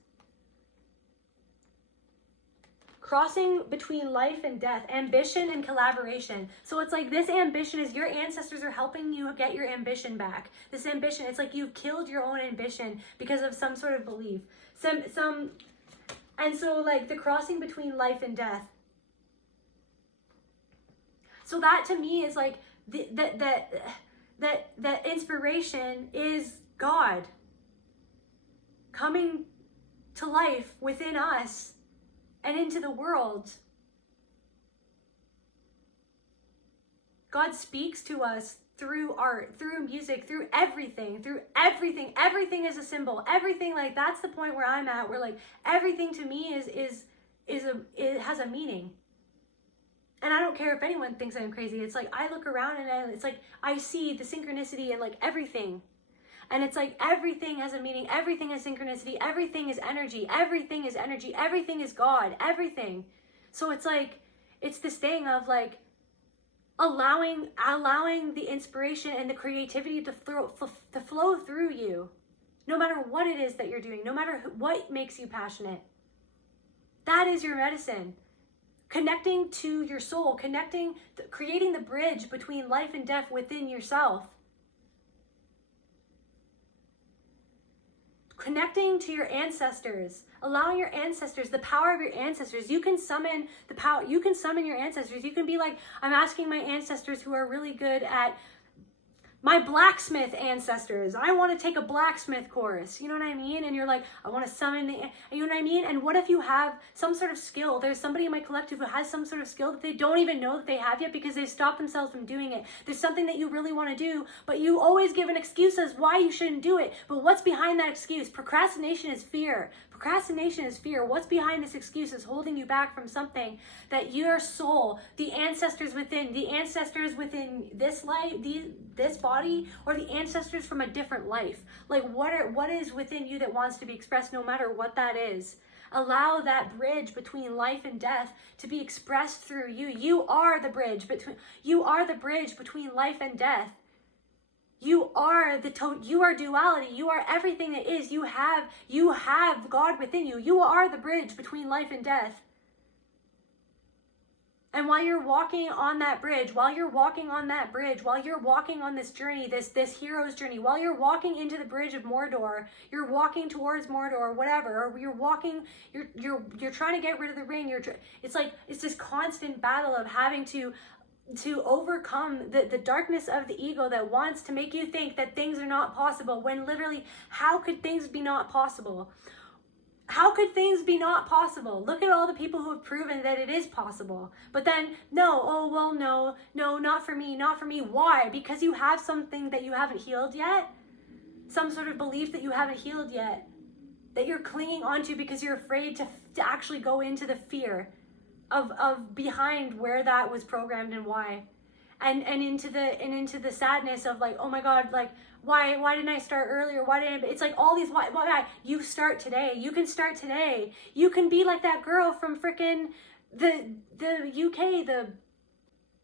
Crossing between life and death, ambition and collaboration. So it's like this ambition is, your ancestors are helping you get your ambition back. This ambition, it's like you've killed your own ambition because of some sort of belief. And so like the crossing between life and death. So that to me is like that inspiration is God coming to life within us and into the world. God speaks to us through art, through music, through everything. Everything is a symbol. Everything, like, that's the point where I'm at, where like everything to me it has a meaning. And I don't care if anyone thinks I'm crazy. It's like I look around and it's like I see the synchronicity in like everything. And it's like everything has a meaning. Everything is synchronicity. Everything is energy. Everything is energy. Everything is God. Everything. So it's like, it's this thing of like allowing the inspiration and the creativity to flow through you, no matter what it is that you're doing, no matter what makes you passionate. That is your medicine. Connecting to your soul, creating the bridge between life and death within yourself. Connecting to your ancestors, allowing your ancestors, the power of your ancestors. You can summon the power, you can summon your ancestors. You can be like, I'm asking my ancestors who are really good at, my blacksmith ancestors, I want to take a blacksmith course, you know what I mean? And you're like, I want to summon you know what I mean? And what if you have some sort of skill? There's somebody in my collective who has some sort of skill that they don't even know that they have yet because they've stopped themselves from doing it. There's something that you really want to do, but you always give an excuse as why you shouldn't do it. But what's behind that excuse? Procrastination is fear. Procrastination is fear. What's behind this excuse is holding you back from something that your soul, the ancestors within this life, this body, or the ancestors from a different life. Like what is within you that wants to be expressed, no matter what that is. Allow that bridge between life and death to be expressed through you. You are the bridge between life and death. You are you are duality. You are everything that is. You have God within you. You are the bridge between life and death. And while you're walking on that bridge, while you're walking on this journey, this hero's journey, while you're walking into the bridge of Mordor, you're walking towards Mordor or whatever, or you're trying to get rid of the ring. It's this constant battle of having to overcome the darkness of the ego that wants to make you think that things are not possible, when literally, how could things be not possible? How could things be not possible? Look at all the people who have proven that it is possible. But then, no, not for me. Why? Because you have something that you haven't healed yet? Some sort of belief that you haven't healed yet, that you're clinging onto because you're afraid to actually go into the fear of behind where that was programmed and why. And into the sadness of like, oh my God, like, why didn't I start earlier? It's like all these, why? You start today. You can start today. You can be like that girl from frickin' the UK,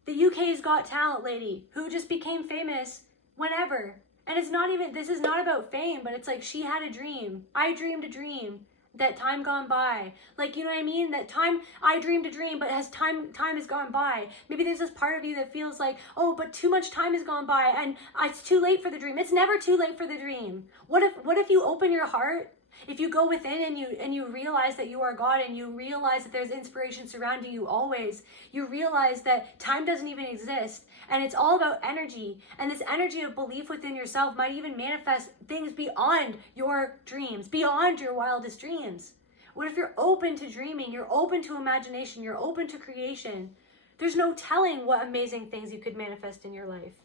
the UK's Got Talent lady who just became famous whenever. And it's not even, this is not about fame, but it's like she had a dream. I dreamed a dream. That time gone by, like, you know what I mean? That time, I dreamed a dream, but as time has gone by, maybe there's this part of you that feels like, oh, but too much time has gone by and it's too late for the dream. It's never too late for the dream. What if you open your heart? If you go within and you realize that you are God, and you realize that there's inspiration surrounding you always, you realize that time doesn't even exist, and it's all about energy. And this energy of belief within yourself might even manifest things beyond your dreams, beyond your wildest dreams. What if you're open to dreaming? You're open to imagination. You're open to creation. There's no telling what amazing things you could manifest in your life.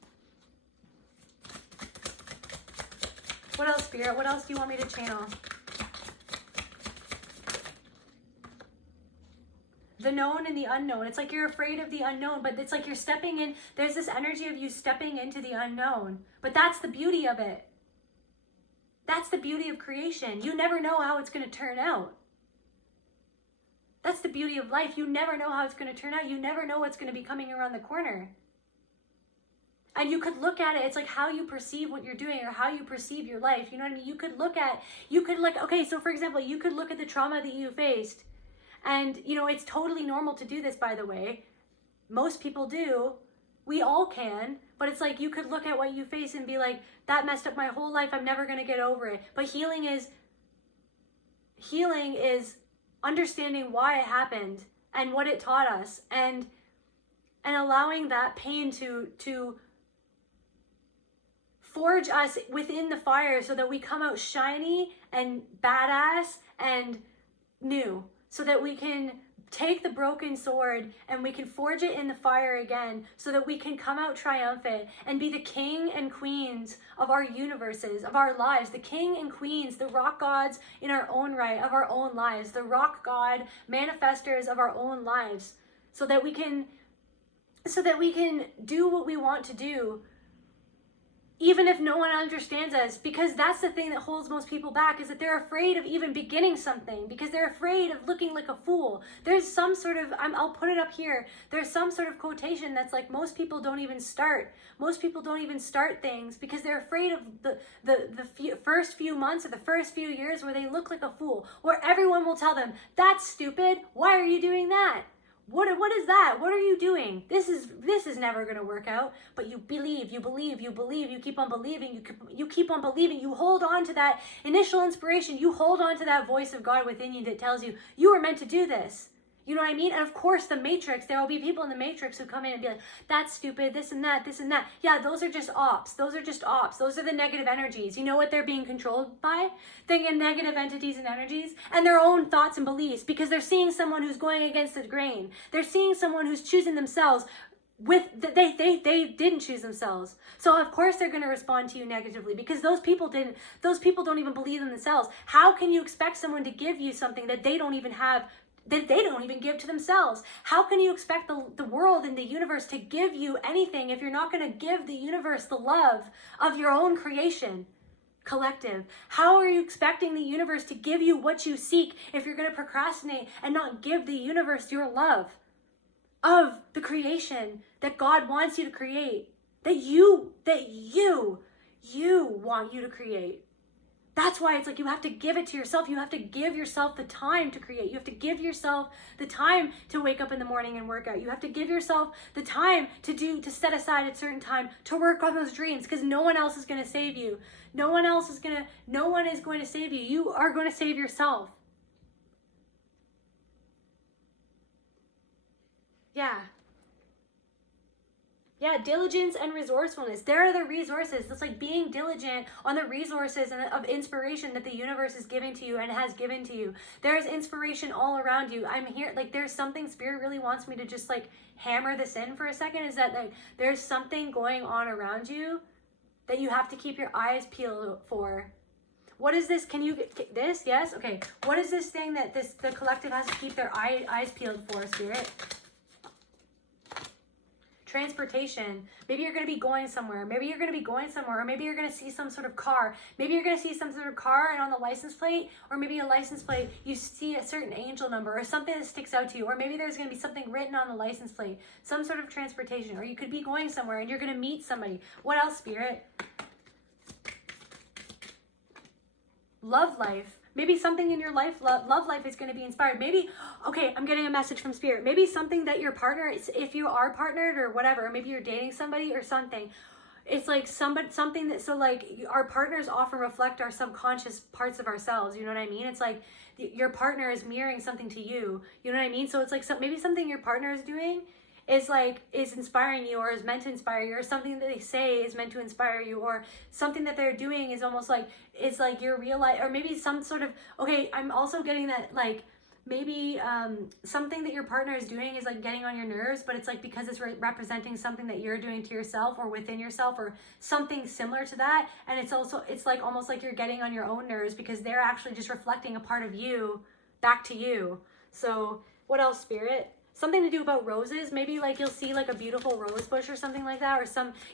What else, Spirit? What else do you want me to channel? The known and the unknown. It's like you're afraid of the unknown, but it's like you're stepping in. There's this energy of you stepping into the unknown. But that's the beauty of it. That's the beauty of creation. You never know how it's going to turn out. That's the beauty of life. You never know how it's going to turn out. You never know what's going to be coming around the corner. And you could look at it, it's like how you perceive what you're doing or how you perceive your life. You know what I mean? You could okay, so for example, you could look at the trauma that you faced. And, you know, it's totally normal to do this, by the way. Most people do. We all can. But it's like you could look at what you face and be like, that messed up my whole life. I'm never going to get over it. But healing is understanding why it happened and what it taught us. And and allowing that pain to forge us within the fire so that we come out shiny and badass and new, so that we can take the broken sword and we can forge it in the fire again, so that we can come out triumphant and be the king and queens of our universes, of our lives, the king and queens, the rock gods in our own right, of our own lives, the rock god manifestors of our own lives, so that we can do what we want to do, even if no one understands us. Because that's the thing that holds most people back, is that they're afraid of even beginning something, because they're afraid of looking like a fool. There's some sort of, I'll put it up here, there's some sort of quotation that's like, most people don't even start. Most people don't even start things because they're afraid of the first few months or the first few years where they look like a fool, where everyone will tell them, that's stupid, why are you doing that? What is that? What are you doing? This is never going to work out. But you believe, you keep on believing, you keep on believing, you hold on to that initial inspiration, you hold on to that voice of God within you that tells you, you were meant to do this. You know what I mean? And of course the matrix, there will be people in the matrix who come in and be like, that's stupid, this and that, this and that. Yeah, those are just ops. Those are just ops. Those are the negative energies. You know what they're being controlled by? Thinking negative entities and energies and their own thoughts and beliefs, because they're seeing someone who's going against the grain. They're seeing someone who's choosing themselves with they didn't choose themselves. So of course they're going to respond to you negatively, because those people don't even believe in themselves. How can you expect someone to give you something that they don't even have, that they don't even give to themselves? How can you expect the world and the universe to give you anything if you're not going to give the universe the love of your own creation, collective? How are you expecting the universe to give you what you seek if you're going to procrastinate and not give the universe your love of the creation that God wants you to create, that you want you to create? That's why it's like you have to give it to yourself. You have to give yourself the time to create. You have to give yourself the time to wake up in the morning and work out. You have to give yourself the time to set aside at a certain time to work on those dreams, because no one else is going to save you. No one is going to save you. You are going to save yourself. Yeah, diligence and resourcefulness. There are the resources. It's like being diligent on the resources and of inspiration that the universe is giving to you and has given to you. There is inspiration all around you. I'm here, like there's something Spirit really wants me to just like hammer this in for a second, is that like there's something going on around you that you have to keep your eyes peeled for. What is this? Can you get this? Yes? Okay. What is this thing that the collective has to keep their eyes peeled for, Spirit? Transportation. Maybe you're going to be going somewhere. Or maybe you're going to see some sort of car. Maybe you're going to see some sort of car, and on the license plate, or maybe a license plate, you see a certain angel number or something that sticks out to you. Or maybe there's going to be something written on the license plate, some sort of transportation. Or you could be going somewhere and you're going to meet somebody. What else, Spirit? Love life. Maybe something in your life, love life is going to be inspired. Maybe, okay, I'm getting a message from Spirit. Maybe something that your partner, if you are partnered or whatever, or maybe you're dating somebody or something. It's like something that, so like our partners often reflect our subconscious parts of ourselves. You know what I mean? It's like your partner is mirroring something to you. You know what I mean? So it's like maybe something your partner is doing is inspiring you, or is meant to inspire you, or something that they say is meant to inspire you, or something that they're doing is almost like, it's like you're realizing, or maybe some sort of, okay, I'm also getting that like maybe something that your partner is doing is like getting on your nerves, but it's like because it's representing something that you're doing to yourself or within yourself, or something similar to that. And it's like almost like you're getting on your own nerves because they're actually just reflecting a part of you back to you. So what else, Spirit? Something to do about roses. Maybe like you'll see like a beautiful rose bush or something like that, or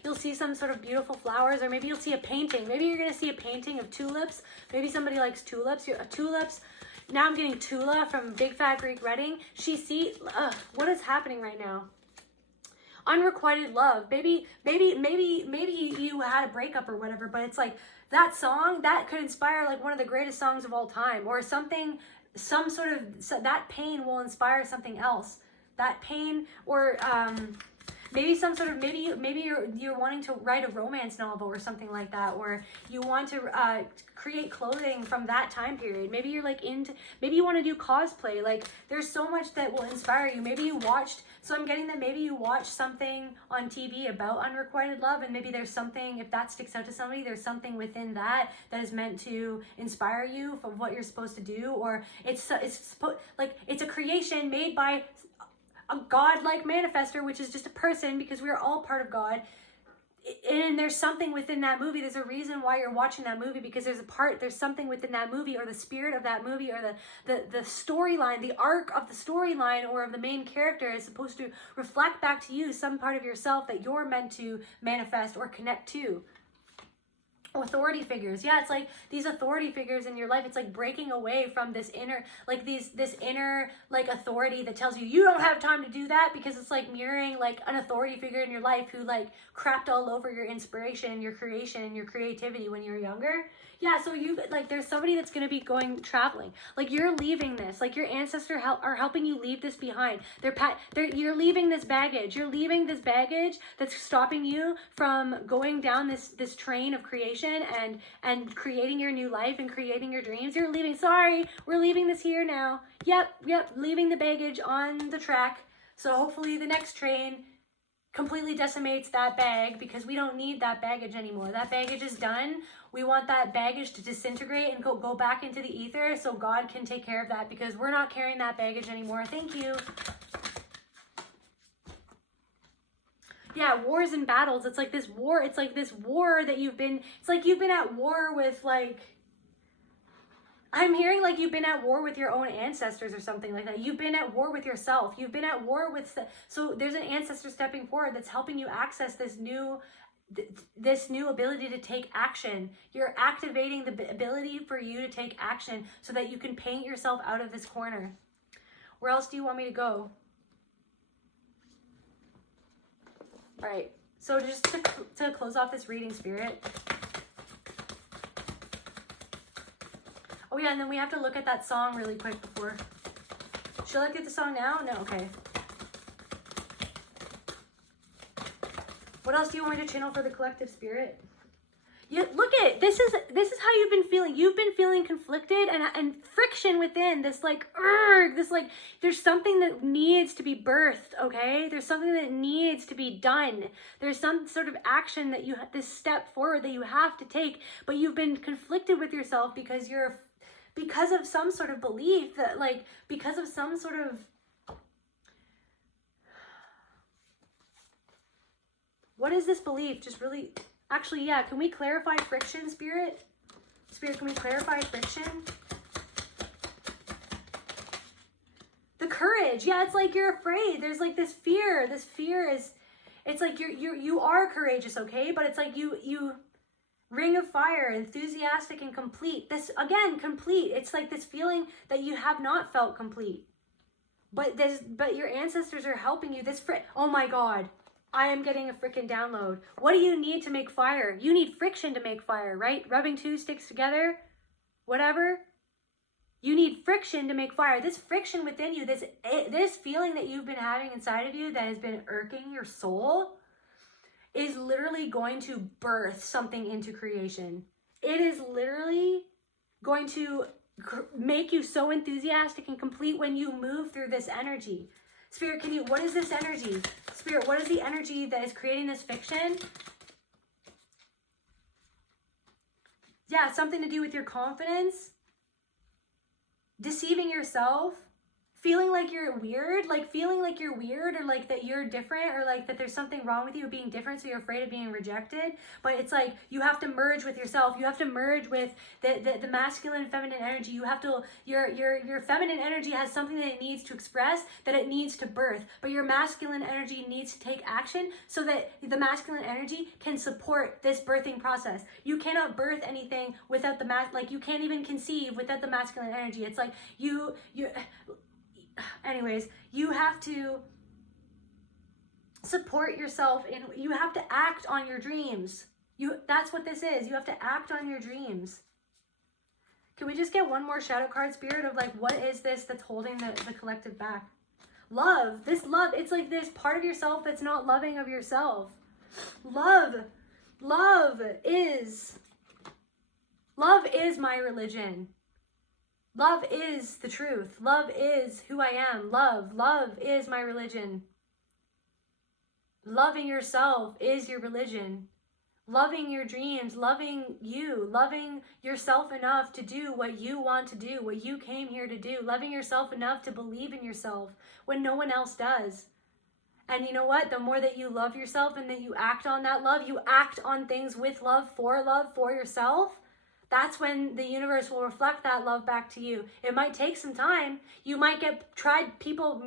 you'll see some sort of beautiful flowers, or maybe you'll see a painting. Maybe you're going to see a painting of tulips. Maybe somebody likes tulips. Tulips. Now I'm getting Tula from Big Fat Greek Wedding. What is happening right now? Unrequited love. Maybe you had a breakup or whatever, but it's like that song that could inspire like one of the greatest songs of all time, or something, that pain will inspire something else. That pain, or maybe some sort of, maybe you're wanting to write a romance novel or something like that, or you want to create clothing from that time period. Maybe you're like maybe you want to do cosplay. Like there's so much that will inspire you. Maybe you watched, so I'm getting that maybe you watched something on TV about unrequited love, and maybe there's something, if that sticks out to somebody, there's something within that is meant to inspire you for what you're supposed to do. Or it's a creation made by a God-like manifester, which is just a person, because we're all part of God. And there's something within that movie. There's a reason why you're watching that movie, because there's something within that movie, or the spirit of that movie, or the storyline, the arc of the storyline, or of the main character is supposed to reflect back to you some part of yourself that you're meant to manifest or connect to. Authority figures. Yeah, it's like these authority figures in your life. It's like breaking away from this inner, like this inner like authority that tells you you don't have time to do that, because it's like mirroring like an authority figure in your life who like crapped all over your inspiration and your creation and your creativity when you were younger. Yeah, so you like there's somebody that's going to be going traveling. Like you're leaving this. Like your ancestors are helping you leave this behind. You're leaving this baggage. You're leaving this baggage that's stopping you from going down this train of creation and creating your new life and creating your dreams. You're leaving. Sorry, we're leaving this here now. Yep, leaving the baggage on the track. So hopefully the next train completely decimates that bag, because we don't need that baggage anymore. That baggage is done. We want that baggage to disintegrate and go back into the ether, so God can take care of that, because we're not carrying that baggage anymore. Thank you. Yeah, wars and battles. It's like this war. It's like this war that you've been at war with, like, I'm hearing like you've been at war with your own ancestors or something like that. You've been at war with yourself. You've been at war with, so there's an ancestor stepping forward that's helping you access this new ability to take action. You're activating the ability for you to take action so that you can paint yourself out of this corner. Where else do you want me to go? All right. So just to close off this reading, Spirit. Oh yeah, and then we have to look at that song really quick before. Should I look at the song now? No, okay. What else do you want me to channel for the collective, Spirit? Yeah, look at this is how you've been feeling. You've been feeling conflicted and friction within this like there's something that needs to be birthed, okay? There's something that needs to be done. There's some sort of action that this step forward that you have to take, but you've been conflicted with yourself because of some sort of belief that because of some sort of, what is this belief? Just really, actually, yeah, can we clarify friction, Spirit? Spirit, can we clarify friction? The courage. Yeah, it's like you're afraid. There's like this fear. This fear is, it's like you are courageous, okay? But it's like you ring of fire, enthusiastic and complete. This, again, complete. It's like this feeling that you have not felt complete. But your ancestors are helping you. Oh my God. I am getting a freaking download. What do you need to make fire? You need friction to make fire, right? Rubbing two sticks together, whatever. You need friction to make fire. This friction within you, this feeling that you've been having inside of you that has been irking your soul, is literally going to birth something into creation. It is literally going to make you so enthusiastic and complete when you move through this energy. Spirit, what is this energy? Spirit, what is the energy that is creating this fiction? Yeah, something to do with your confidence, deceiving yourself, feeling like you're weird, or like that you're different, or like that there's something wrong with you being different, so you're afraid of being rejected. But it's like you have to merge with yourself. You have to merge with the masculine, feminine energy. You have to, your feminine energy has something that it needs to express, that it needs to birth. But your masculine energy needs to take action so that the masculine energy can support this birthing process. You cannot birth anything without you can't even conceive without the masculine energy. It's like anyways, you have to support yourself, and you have to act on your dreams. That's what this is. You have to act on your dreams. Can we just get one more shadow card, Spirit, of like, what is this that's holding the collective back? This love, it's like there's part of yourself that's not loving of yourself. Love is my religion. Love is the truth. Love is who I am. Love is my religion. Loving yourself is your religion. Loving your dreams, loving you, loving yourself enough to do what you want to do, what you came here to do, loving yourself enough to believe in yourself when no one else does. And you know what? The more that you love yourself and that you act on that love, you act on things with love for yourself, that's when the universe will reflect that love back to you. It might take some time. You might people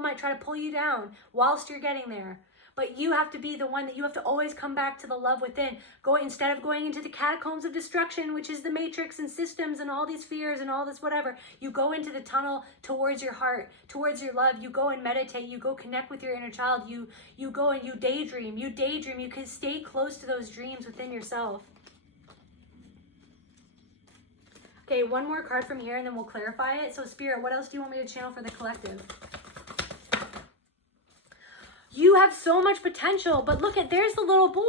might try to pull you down whilst you're getting there. But you have to be the one that you have to always come back to the love within. Instead of going into the catacombs of destruction, which is the matrix and systems and all these fears and all this whatever, you go into the tunnel towards your heart, towards your love. You go and meditate. You go connect with your inner child. You go and you daydream. You can stay close to those dreams within yourself. Okay, one more card from here and then we'll clarify it. So Spirit, what else do you want me to channel for the collective? You have so much potential, but there's the little boy.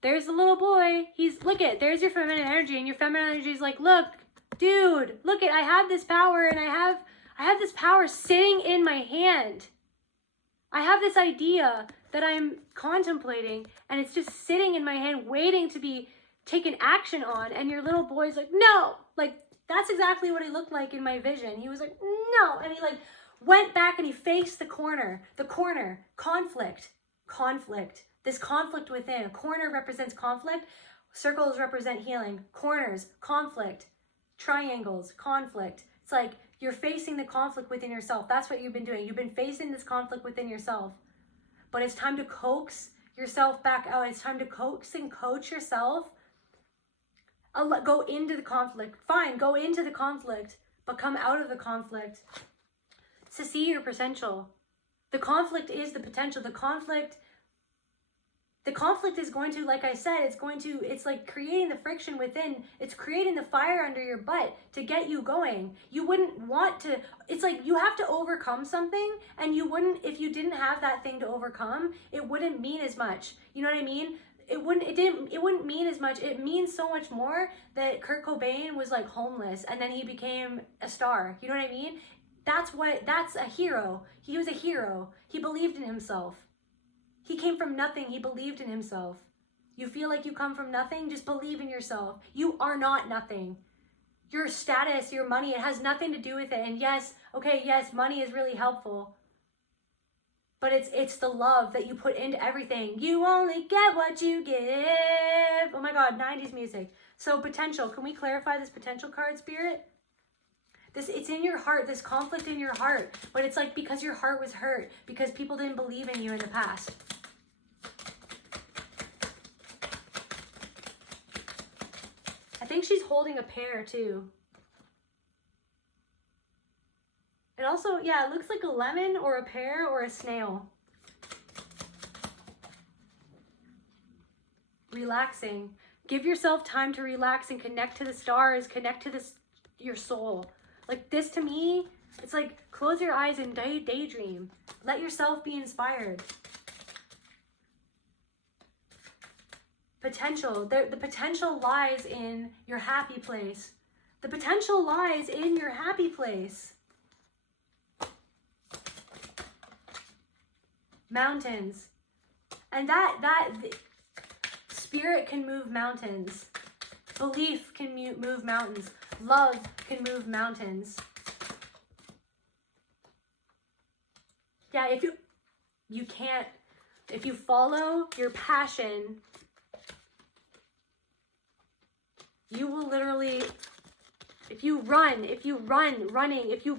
There's the little boy. There's your feminine energy, and your feminine energy is like, look, dude, I have this power, and I have this power sitting in my hand. I have this idea that I'm contemplating, and it's just sitting in my hand, waiting to be taken action on, and your little boy's like, no, that's exactly what he looked like in my vision. He was like, no, and he went back and he faced the corner, conflict, this conflict within. A corner represents conflict, circles represent healing, corners, conflict, triangles, conflict. It's like you're facing the conflict within yourself. That's what you've been doing. You've been facing this conflict within yourself. But it's time to coax yourself back out. It's time to coax and coach yourself. Go into the conflict. Fine, go into the conflict, but come out of the conflict. To see your potential. The conflict is the potential. The conflict is going to, like I said, it's like creating the friction within. It's creating the fire under your butt to get you going. You wouldn't want to, it's like you have to overcome something, and if you didn't have that thing to overcome, it wouldn't mean as much. You know what I mean? It wouldn't mean as much. It means so much more that Kurt Cobain was homeless and then he became a star. You know what I mean? That's a hero. He was a hero. He believed in himself. He came from nothing. He believed in himself. You feel like you come from nothing? Just believe in yourself. You are not nothing. Your status, your money, it has nothing to do with it. And yes, money is really helpful. But it's the love that you put into everything. You only get what you give. Oh my God, 90s music. So potential. Can we clarify this potential card, Spirit? It's in your heart, this conflict in your heart. But it's because your heart was hurt, because people didn't believe in you in the past. I think she's holding a pear too. It also, it looks like a lemon or a pear or a snail. Relaxing. Give yourself time to relax and connect to the stars, connect to your soul. This to me, it's close your eyes and daydream. Let yourself be inspired. Potential. The potential lies in your happy place. The potential lies in your happy place. Mountains. And that spirit can move mountains. Belief can move mountains. Love can move mountains. Yeah, if you follow your passion, you will literally, if you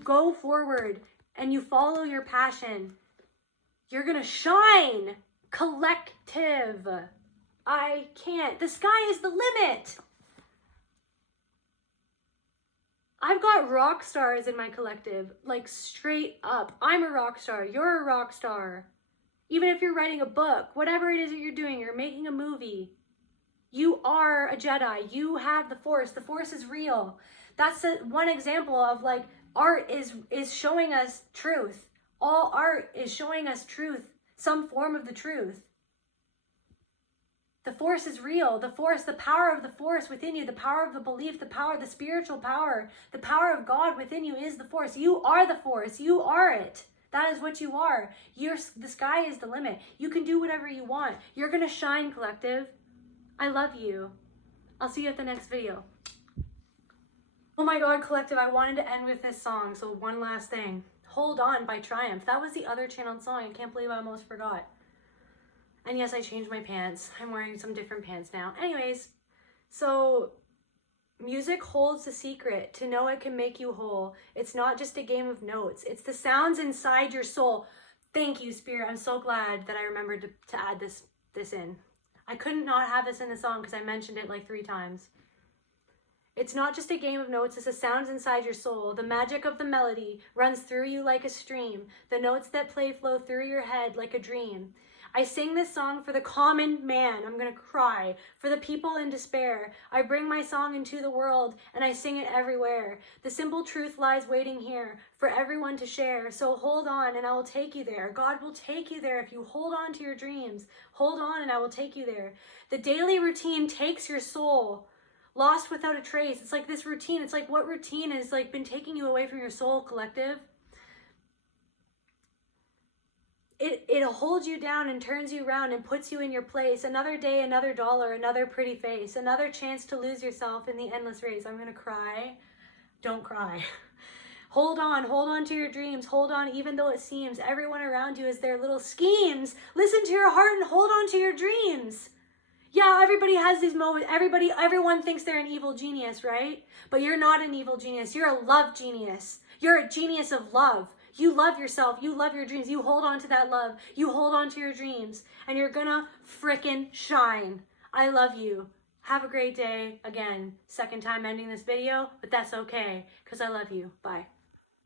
go forward and you follow your passion, you're gonna shine. Collective. I can't. The sky is the limit. I've got rock stars in my collective, straight up. I'm a rock star. You're a rock star. Even if you're writing a book, whatever it is that you're doing, you're making a movie. You are a Jedi. You have the Force. The Force is real. That's one example of art is showing us truth. All art is showing us truth, some form of the truth. The force is real. The force, the power of the force within you, the power of the belief, the power, the spiritual power, the power of God within you is the force. You are the force. You are it. That is what you are. The sky is the limit. You can do whatever you want. You're going to shine, collective. I love you. I'll see you at the next video. Oh my God, collective, I wanted to end with this song. So one last thing. Hold On by Triumph. That was the other channeled song. I can't believe I almost forgot. And yes, I changed my pants. I'm wearing some different pants now. Anyways, so music holds the secret to know it can make you whole. It's not just a game of notes. It's the sounds inside your soul. Thank you, Spirit. I'm so glad that I remembered to add this in. I couldn't not have this in the song because I mentioned it like 3 times. It's not just a game of notes, it's the sounds inside your soul. The magic of the melody runs through you like a stream. The notes that play flow through your head like a dream. I sing this song for the common man. I'm gonna cry. For the people in despair. I bring my song into the world and I sing it everywhere. The simple truth lies waiting here for everyone to share. So hold on and I will take you there. God will take you there if you hold on to your dreams. Hold on and I will take you there. The daily routine takes your soul. Lost without a trace. It's like this routine. It's like what routine has like been taking you away from your soul, collective? It holds you down and turns you around and puts you in your place. Another day, another dollar, another pretty face, another chance to lose yourself in the endless race. I'm gonna cry. Don't cry. Hold on to your dreams. Hold on, even though it seems everyone around you is their little schemes. Listen to your heart and hold on to your dreams. Yeah, everybody has these moments. Everyone thinks they're an evil genius, right? But you're not an evil genius. You're a love genius. You're a genius of love. You love yourself. You love your dreams. You hold on to that love. You hold on to your dreams. And you're gonna frickin' shine. I love you. Have a great day. Again, second time ending this video, but that's okay, because I love you. Bye.